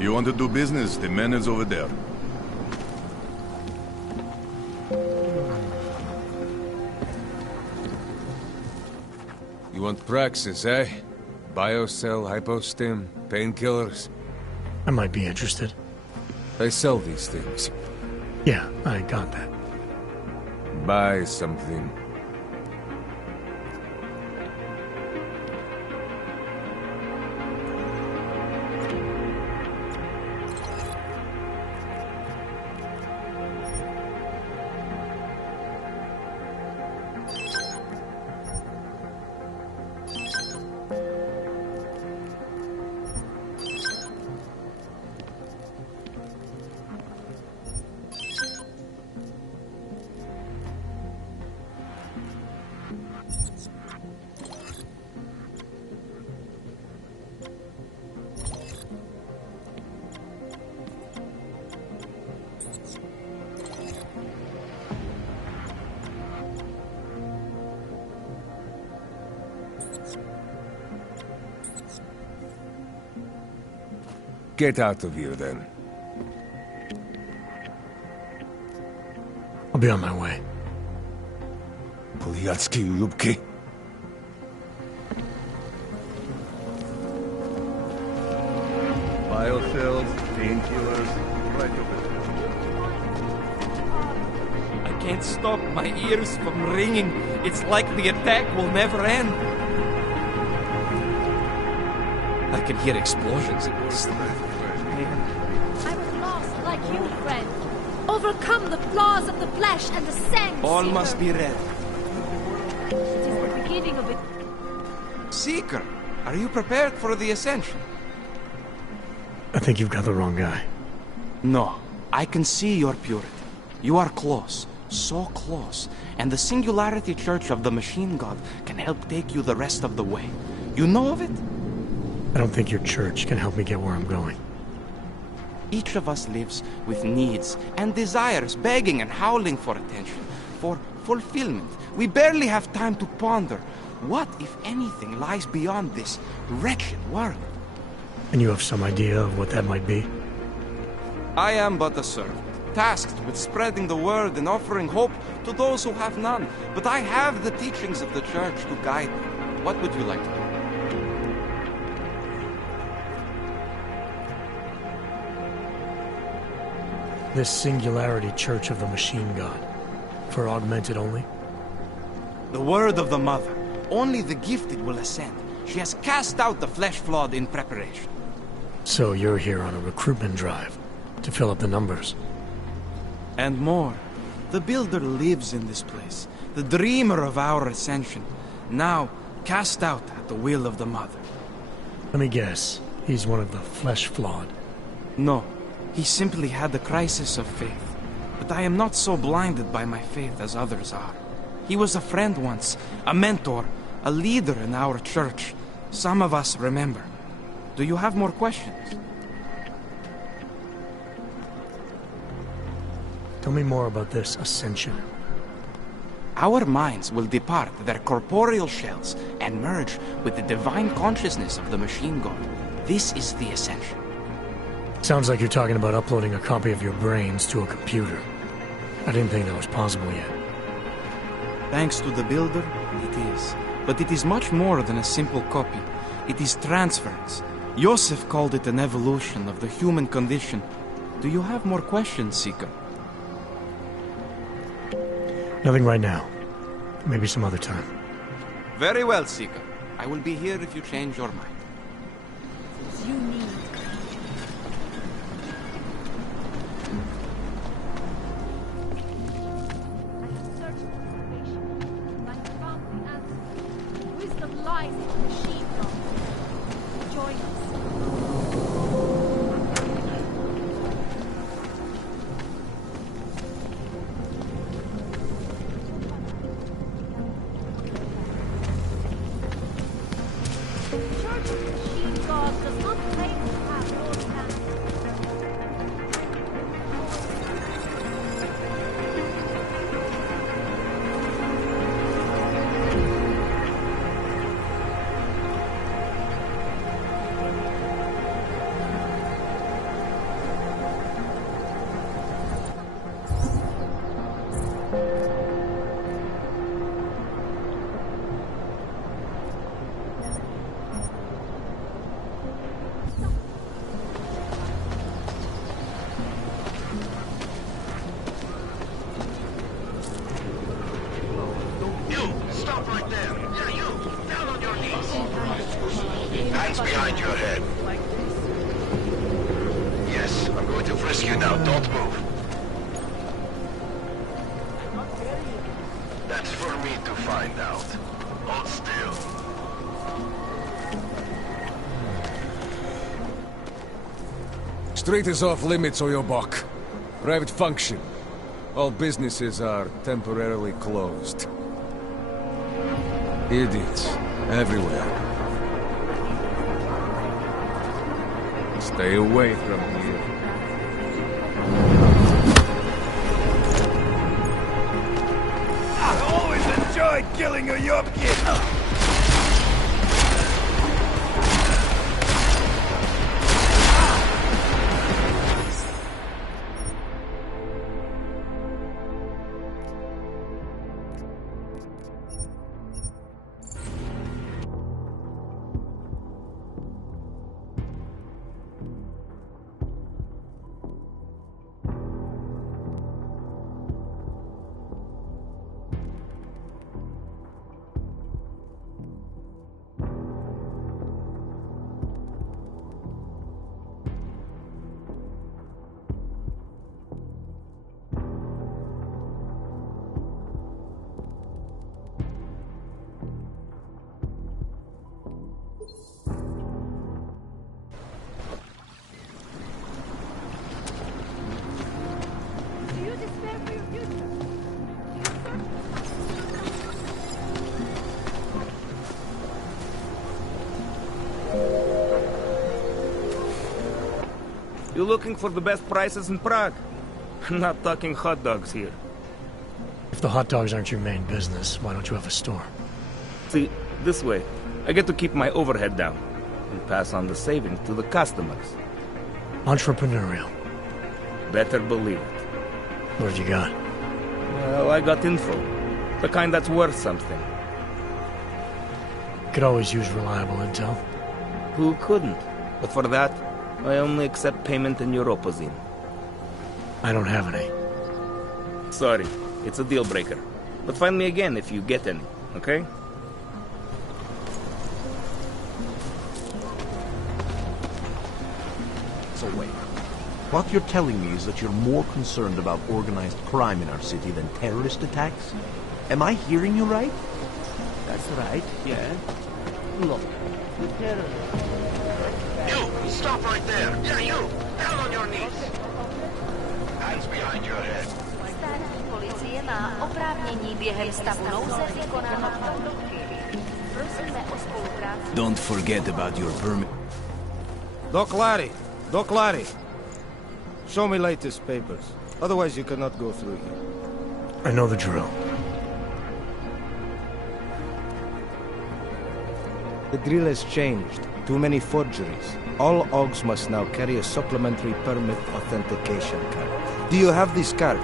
You want to do business? The man is over there. You want Praxis, eh? Biocell, hypostim, painkillers? I might be interested. I sell these things. Yeah, I got that. Buy something. Get out of here, then. I'll be on my way. Polyatsky Lubki. Biocells, painkillers, right over there. I can't stop my ears from ringing. It's like the attack will never end. I can hear explosions in this thing. I was lost like you, friend. Overcome the flaws of the flesh and the sand. All Seeker. must be red. It is the beginning of it. Seeker, are you prepared for the ascension? I think you've got the wrong guy. No, I can see your purity. You are close, so close, and the Singularity Church of the Machine God can help take you the rest of the way. You know of it? I don't think your church can help me get where I'm going. Each of us lives with needs and desires, begging and howling for attention, for fulfillment. We barely have time to ponder what, if anything, lies beyond this wretched world. And you have some idea of what that might be? I am but a servant, tasked with spreading the word and offering hope to those who have none. But I have the teachings of the Church to guide me. What would you like to do? This Singularity Church of the Machine God. For augmented only? The word of the Mother. Only the gifted will ascend. She has cast out the flesh-flawed in preparation. So you're here on a recruitment drive, to fill up the numbers. And more. The Builder lives in this place, the dreamer of our ascension, now cast out at the will of the Mother. Let me guess, he's one of the flesh-flawed. No, he simply had a crisis of faith. But I am not so blinded by my faith as others are. He was a friend once, a mentor, a leader in our church. Some of us remember. Do you have more questions? Tell me more about this ascension. Our minds will depart their corporeal shells and merge with the divine consciousness of the machine god. This is the ascension. Sounds like you're talking about uploading a copy of your brains to a computer. I didn't think that was possible yet. Thanks to the Builder, it is. But it is much more than a simple copy. It is transference. Joseph called it an evolution of the human condition. Do you have more questions, Seeker? Nothing right now. Maybe some other time. Very well, Seeker. I will be here if you change your mind. You need. Wisdom lies in the machine god. Join us. Church of the Machine God does not claim to have your standards. Stop right there! Yeah, you! Down on your knees! Hands behind your head. Yes, I'm going to frisk you now. Don't move. That's for me to find out. Hold still. Street is off limits, or your buck. Private function. All businesses are temporarily closed. Idiots. Everywhere. Stay away from here. I always enjoyed killing a Yupkin! You looking for the best prices in Prague? I'm not talking hot dogs here. If the hot dogs aren't your main business, why don't you have a store? See, this way, I get to keep my overhead down and pass on the savings to the customers. Entrepreneurial. Better believe it. What have you got? Well, I got info. The kind that's worth something. Could always use reliable intel. Who couldn't? But for that, I only accept payment in Europozine. I don't have any. Sorry, it's a deal breaker. But find me again if you get any, okay? So wait. What you're telling me is that you're more concerned about organized crime in our city than terrorist attacks? Am I hearing you right? That's right, yeah. Look, the terrorists... You! Stop right there! Yeah, you! Down on your knees! Hands behind your head. Státní policie má oprávnění během stavu nouze vykonávat kontroly. Prosíme o spolupráci. Don't forget about your permit. Doc Larry! Show me latest papers. Otherwise you cannot go through here. I know the drill. The drill has changed. Too many forgeries. All OGs must now carry a supplementary permit authentication card. Do you have this card?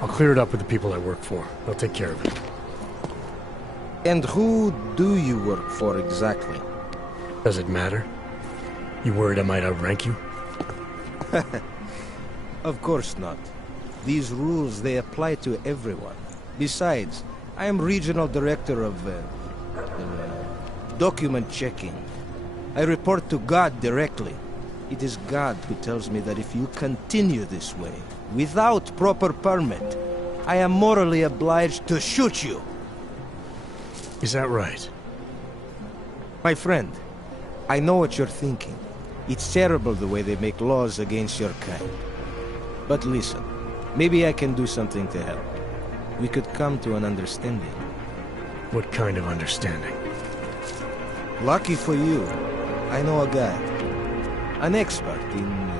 I'll clear it up with the people I work for. They'll take care of it. And who do you work for exactly? Does it matter? You worried I might outrank you? Of course not. These rules, they apply to everyone. Besides, I am regional director of document checking. I report to God directly. It is God who tells me that if you continue this way, without proper permit, I am morally obliged to shoot you. Is that right? My friend, I know what you're thinking. It's terrible the way they make laws against your kind. But listen, maybe I can do something to help. We could come to an understanding. What kind of understanding? Lucky for you, I know a guy. An expert in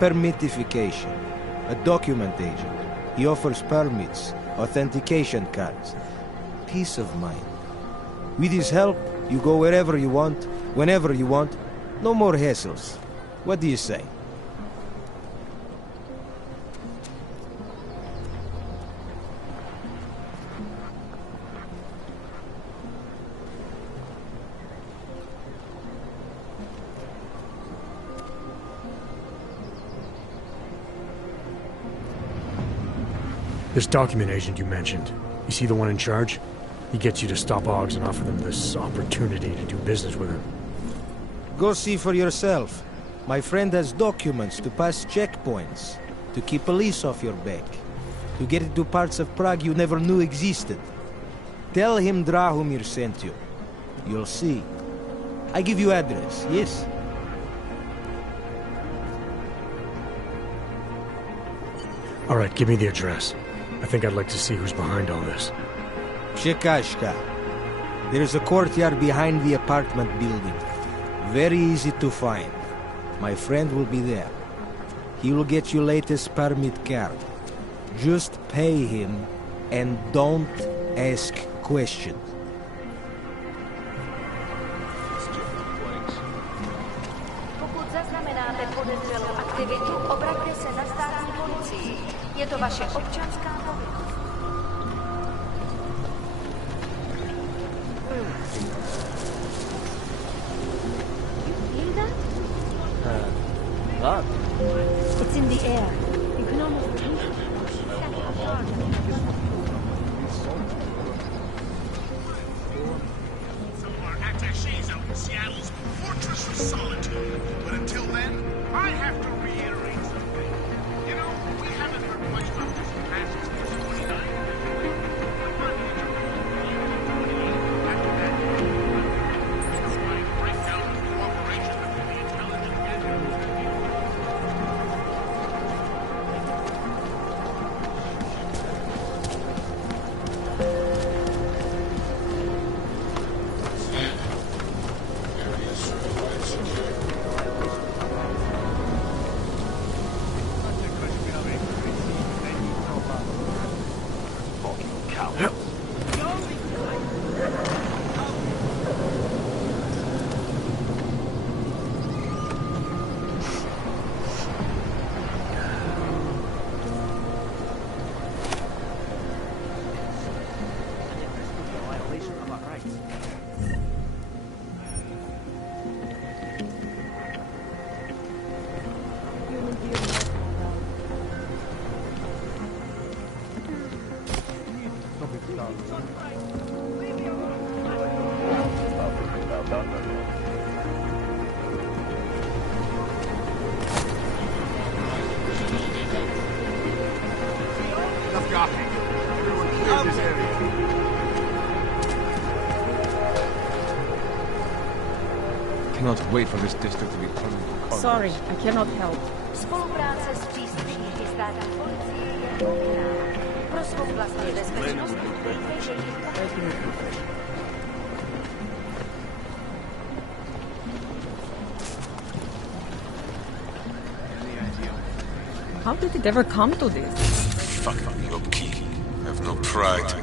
permitification. A document agent. He offers permits, authentication cards. Peace of mind. With his help, you go wherever you want, whenever you want. No more hassles. What do you say? This document agent you mentioned, you see the one in charge? He gets you to stop OGs and offer them this opportunity to do business with him. Go see for yourself. My friend has documents to pass checkpoints, to keep police off your back, to get into parts of Prague you never knew existed. Tell him Drahomir sent you. You'll see. I give you address, yes? All right, give me the address. I think I'd like to see who's behind all this. Chekashka. There's a courtyard behind the apartment building. Very easy to find. My friend will be there. He will get you latest permit card. Just pay him and don't ask questions. Pokud zaznamenáte podezřelou aktivitu, obraťte se na státní policii. Je to vaše občanská povinnost. What? It's in the air. You can almost taste it. Some of our attachés out in Seattle's Fortress of Solitude. But until then, I have to reiterate something. You know, we haven't heard much about this past since 29. After that, it's my breakdown of cooperation between the intelligence and Enough gawking. Everyone clear this area. Cannot wait for this district to be permanently colonized. Sorry, I cannot help. Spolupráce s příslušníky státní policie je nutná. Pro svou vlastní bezpečnost je jejich How did it ever come to this? Fucking low-key. Have no pride.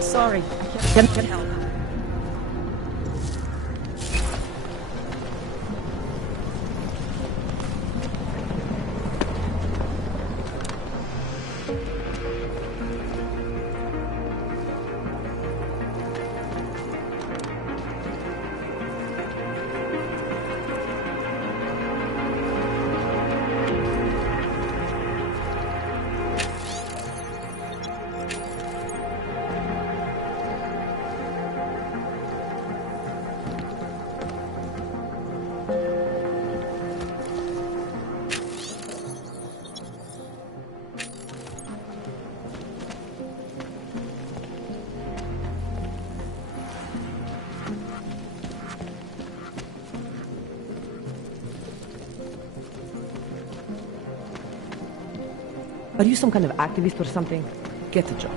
Sorry, I can't help. Are you some kind of activist or something? Get a job.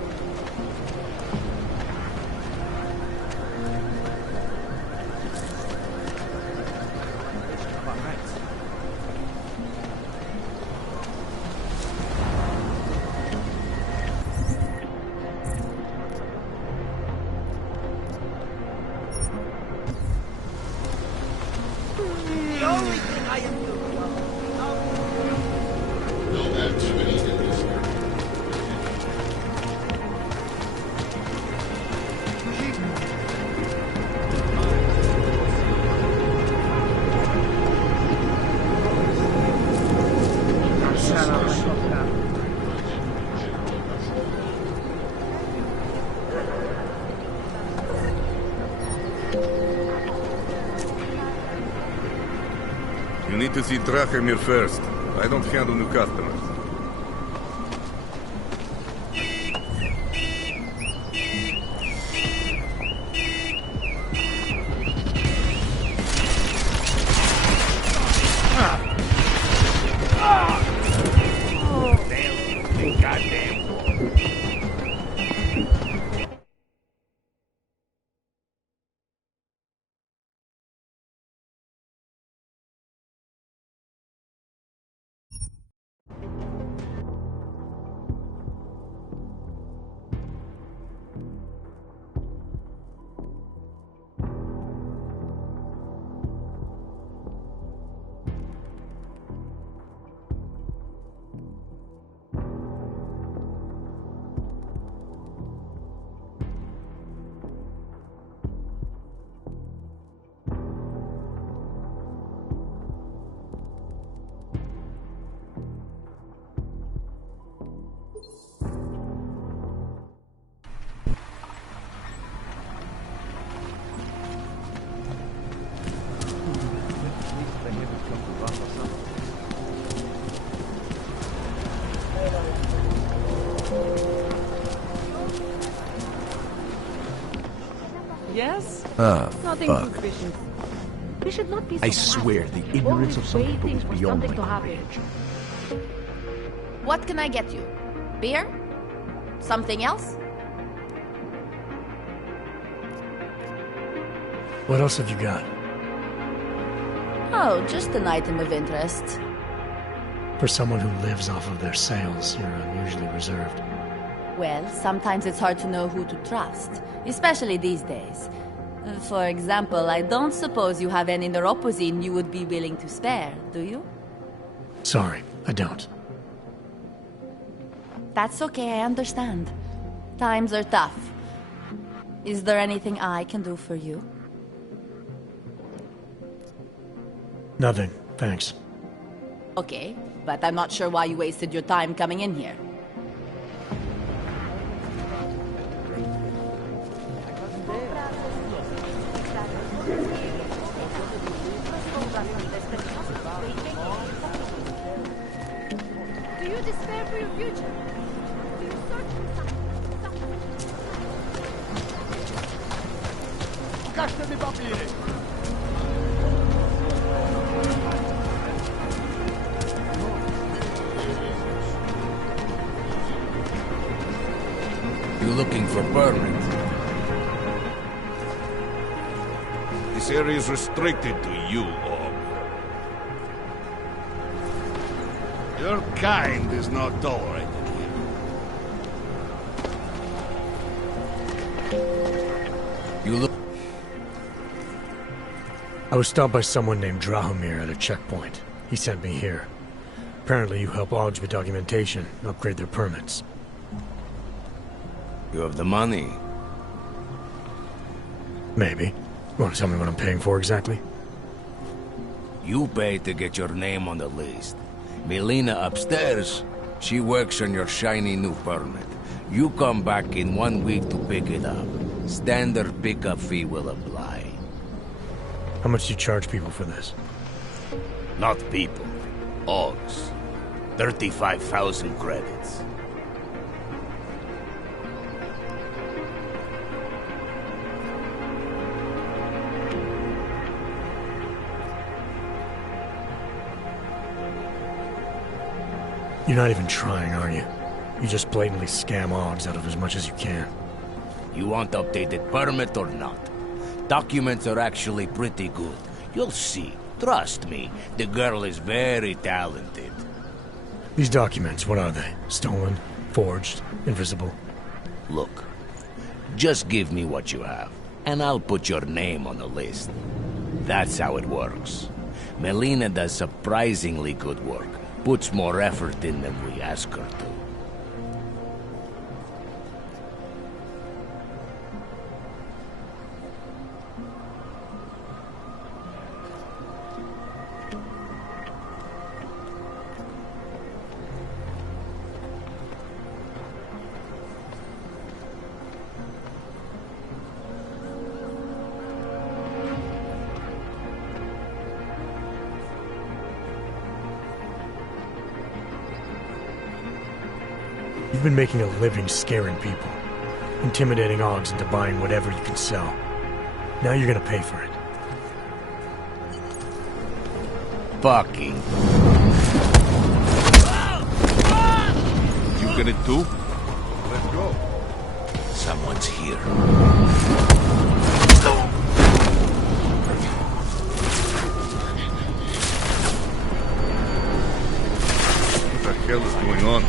The only thing I am doing. You need to see Drachemir first. I don't handle new customers. Yes? Nothing Fuck. suspicious. We should not be I so swear the ignorance of some people is beyond my comprehension. comprehension. What can I get you? Beer? Something else? What else have you got? Oh, just an item of interest. For someone who lives off of their sales, you're unusually reserved. Well, sometimes it's hard to know who to trust, especially these days. For example, I don't suppose you have any neuropozyne you would be willing to spare, do you? Sorry, I don't. That's okay, I understand. Times are tough. Is there anything I can do for you? Nothing, thanks. Okay. but I'm not sure why you wasted your time coming in here. Do you despair for your future? Do you search for something? Покажите ми папири! You looking for permit? This area is restricted to you, Og. Your kind is not tolerated here. You look... I was stopped by someone named Drahomir at a checkpoint. He sent me here. Apparently you help Augs with documentation, upgrade their permits. You have the money? Maybe. You want to tell me what I'm paying for exactly? You pay to get your name on the list. Melina upstairs, she works on your shiny new permit. You come back in 1 week to pick it up. Standard pickup fee will apply. How much do you charge people for this? Not people. Augs. 35,000 credits. You're not even trying, are you? You just blatantly scam Augs out of as much as you can. You want updated permit or not? Documents are actually pretty good. You'll see. Trust me, the girl is very talented. These documents, what are they? Stolen? Forged? Invisible? Look, just give me what you have, and I'll put your name on the list. That's how it works. Melina does surprisingly good work. Puts more effort in than we ask her to. You've been making a living scaring people. Intimidating Augs into buying whatever you can sell. Now you're gonna pay for it. Fucking. You get it too? Let's go. Someone's here. What the hell is going on?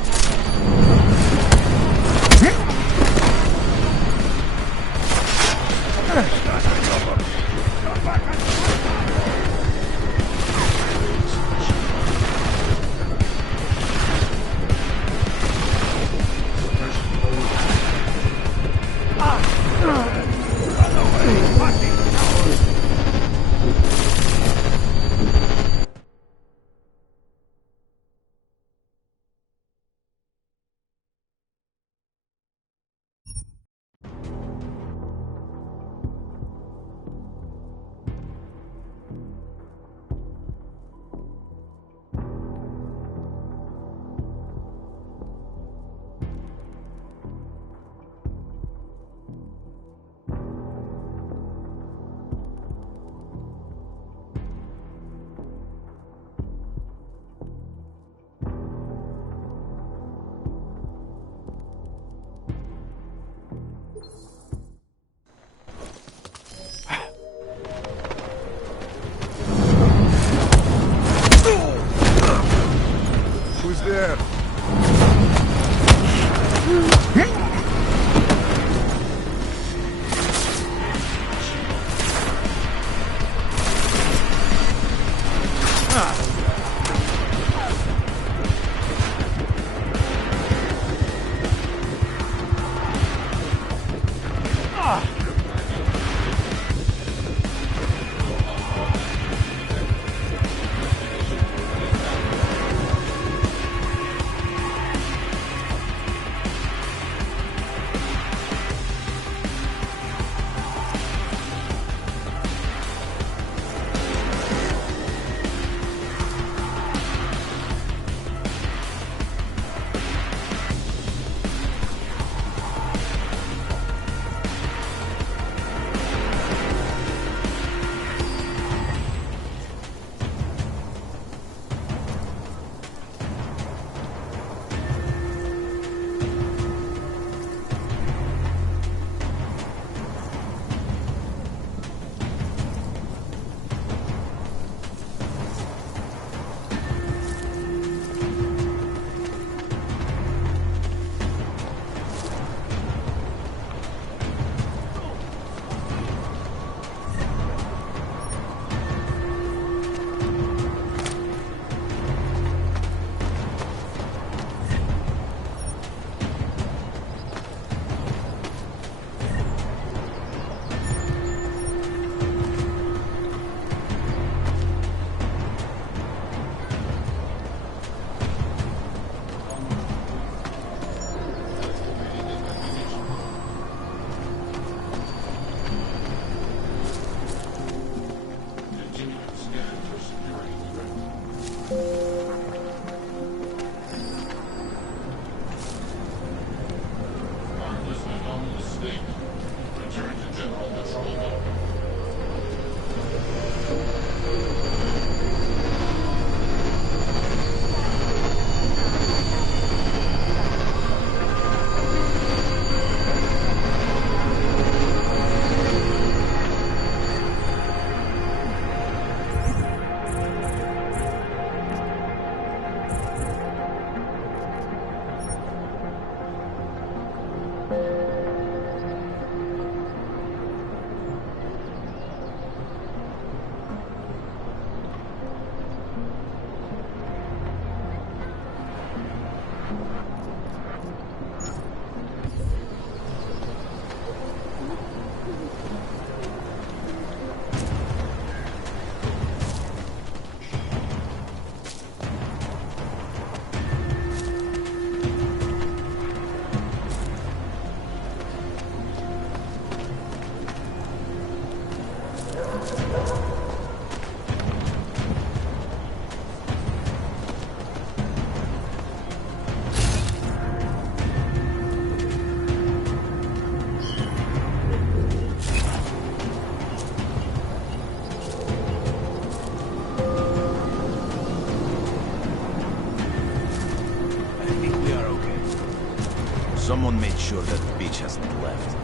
Someone made sure that the beach hasn't left.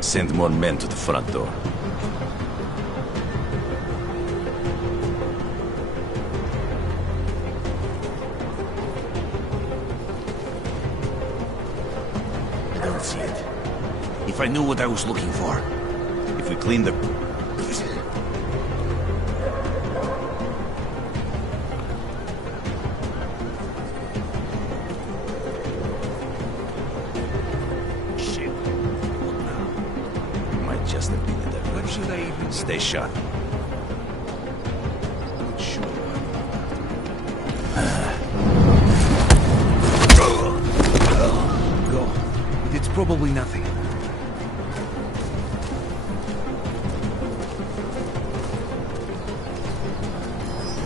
Send more men to the front door. I don't see it. If I knew what I was looking for. If we clean the... Just have been a diversion. Stay shut. Sure. Go. It's probably nothing.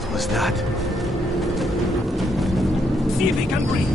What was that? See if he can breathe.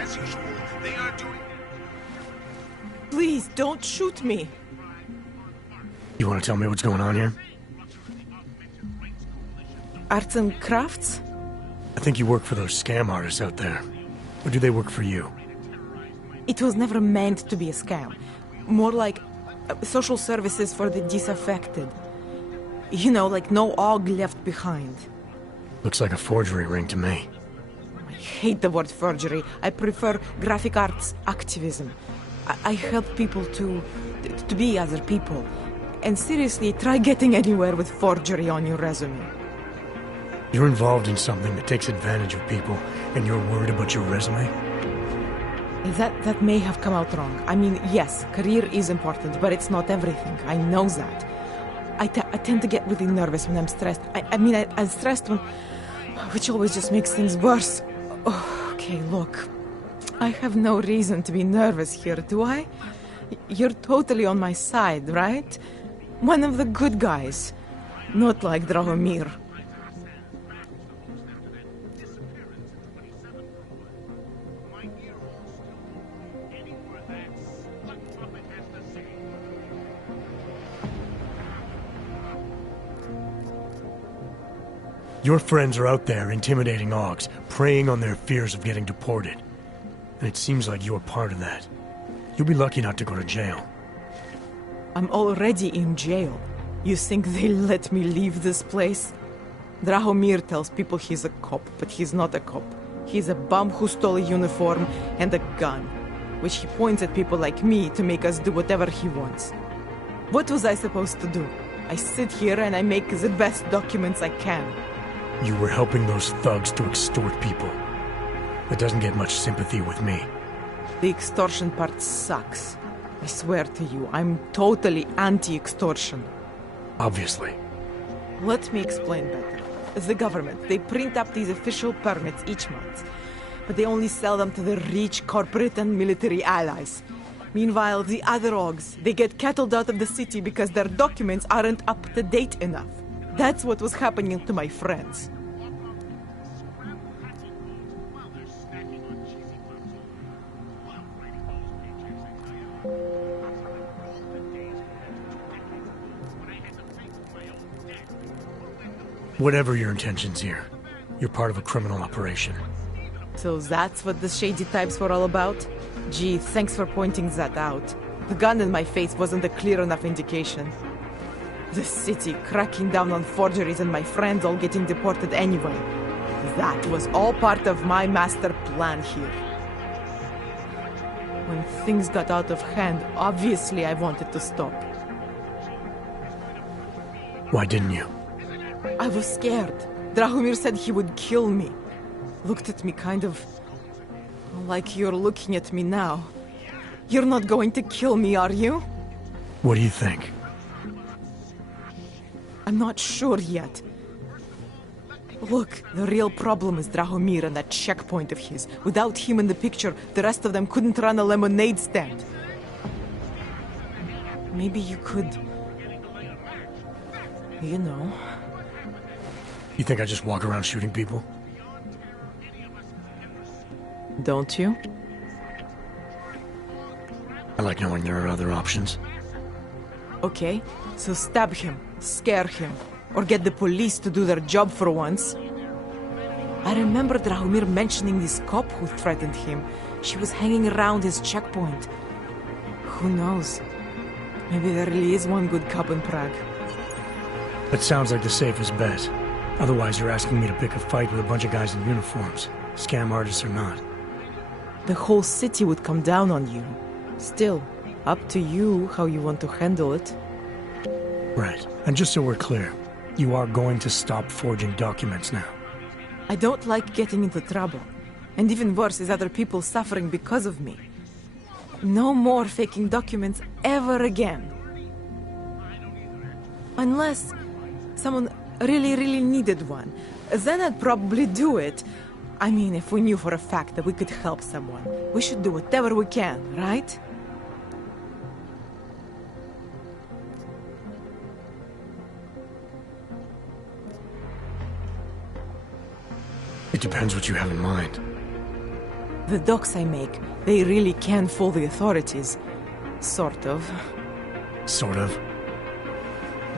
As usual, they are doing... Please, don't shoot me. You want to tell me what's going on here? Arts and crafts? I think you work for those scam artists out there. Or do they work for you? It was never meant to be a scam. More like social services for the disaffected. You know, like no og left behind. Looks like a forgery ring to me. I hate the word forgery. I prefer graphic arts activism. I help people to be other people. And seriously, try getting anywhere with forgery on your resume. You're involved in something that takes advantage of people, and you're worried about your resume? That may have come out wrong. I mean, yes, career is important, but it's not everything. I know that. I tend to get really nervous when I'm stressed. I'm stressed when... which always just makes things worse. Oh, okay, look. I have no reason to be nervous here, do I? You're totally on my side, right? One of the good guys. Not like Drahomir. Your friends are out there intimidating Augs, preying on their fears of getting deported. And it seems like you're part of that. You'll be lucky not to go to jail. I'm already in jail. You think they'll let me leave this place? Drahomir tells people he's a cop, but he's not a cop. He's a bum who stole a uniform and a gun, which he points at people like me to make us do whatever he wants. What was I supposed to do? I sit here and I make the best documents I can. You were helping those thugs to extort people. That doesn't get much sympathy with me. The extortion part sucks. I swear to you, I'm totally anti-extortion. Obviously. Let me explain better. The government, they print up these official permits each month, but they only sell them to the rich corporate and military allies. Meanwhile, the other Augs, they get cattled out of the city because their documents aren't up to date enough. That's what was happening to my friends. Whatever your intentions here, you're part of a criminal operation. So that's what the shady types were all about? Gee, thanks for pointing that out. The gun in my face wasn't a clear enough indication. The city cracking down on forgeries and my friends all getting deported anyway. That was all part of my master plan here. When things got out of hand, obviously I wanted to stop. Why didn't you? I was scared. Drahomir said he would kill me. Looked at me kind of... like you're looking at me now. You're not going to kill me, are you? What do you think? I'm not sure yet. Look, the real problem is Drahomir and that checkpoint of his. Without him in the picture, the rest of them couldn't run a lemonade stand. Maybe you could... you know... You think I just walk around shooting people? Don't you? I like knowing there are other options. Okay, so stab him, scare him, or get the police to do their job for once. I remember Drahomir mentioning this cop who threatened him. She was hanging around his checkpoint. Who knows? Maybe there really is one good cop in Prague. That sounds like the safest bet. Otherwise, you're asking me to pick a fight with a bunch of guys in uniforms, scam artists or not. The whole city would come down on you. Still, up to you how you want to handle it. Right. And just so we're clear, you are going to stop forging documents now. I don't like getting into trouble. And even worse is other people suffering because of me. No more faking documents ever again. Unless someone really needed one. Then I'd probably do it. I mean, if we knew for a fact that we could help someone. We should do whatever we can, right? It depends what you have in mind. The docks I make, they really can fool the authorities. Sort of. Sort of.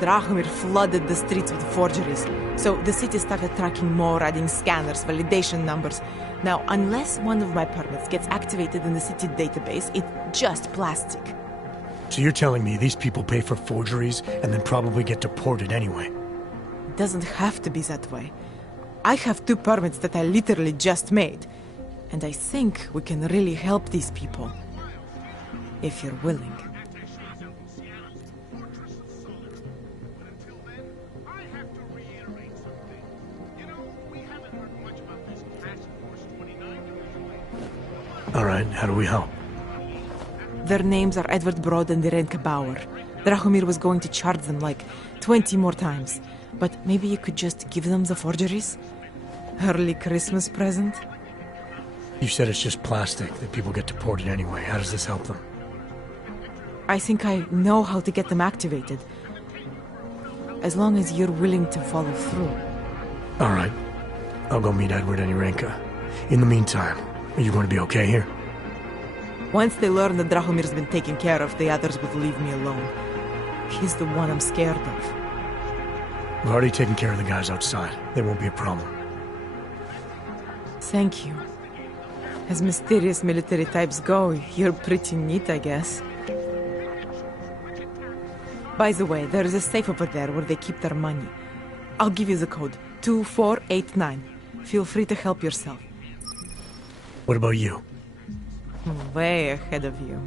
Drahomir flooded the streets with forgeries, so the city started tracking more, adding scanners, validation numbers. Now, unless one of my permits gets activated in the city database, it's just plastic. So you're telling me these people pay for forgeries and then probably get deported anyway? It doesn't have to be that way. I have 2 permits that I literally just made, and I think we can really help these people. If you're willing. All right, how do we help? Their names are Edward Broad and Irenka Bauer. Drahomir was going to charge them like 20 more times. But maybe you could just give them the forgeries? Early Christmas present? You said it's just plastic, that people get deported anyway. How does this help them? I think I know how to get them activated. As long as you're willing to follow through. All right. I'll go meet Edward and Irenka. In the meantime, are you going to be okay here? Once they learn that Drahomir's been taken care of, the others will leave me alone. He's the one I'm scared of. We've already taken care of the guys outside. They won't be a problem. Thank you. As mysterious military types go, you're pretty neat, I guess. By the way, there is a safe over there where they keep their money. I'll give you the code. 2489. Feel free to help yourself. What about you? Way ahead of you.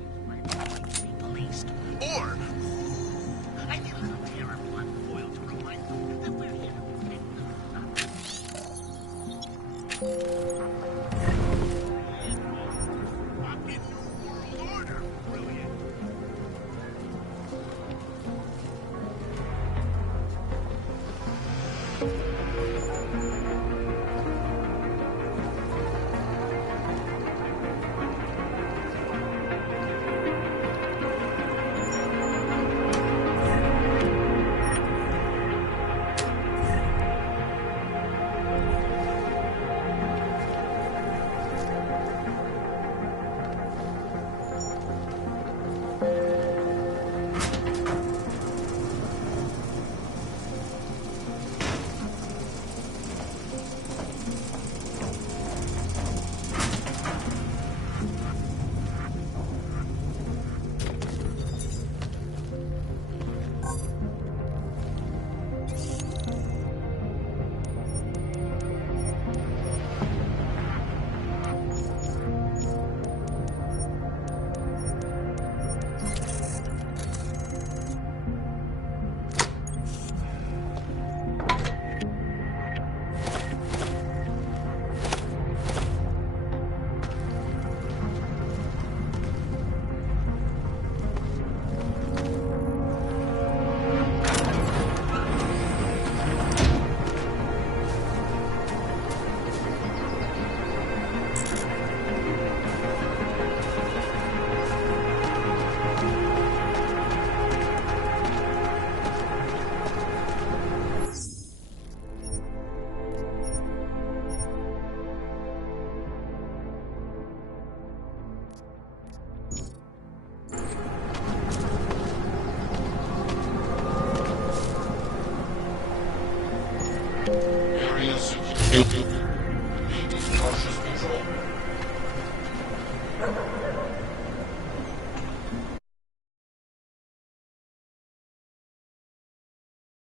Cautious control.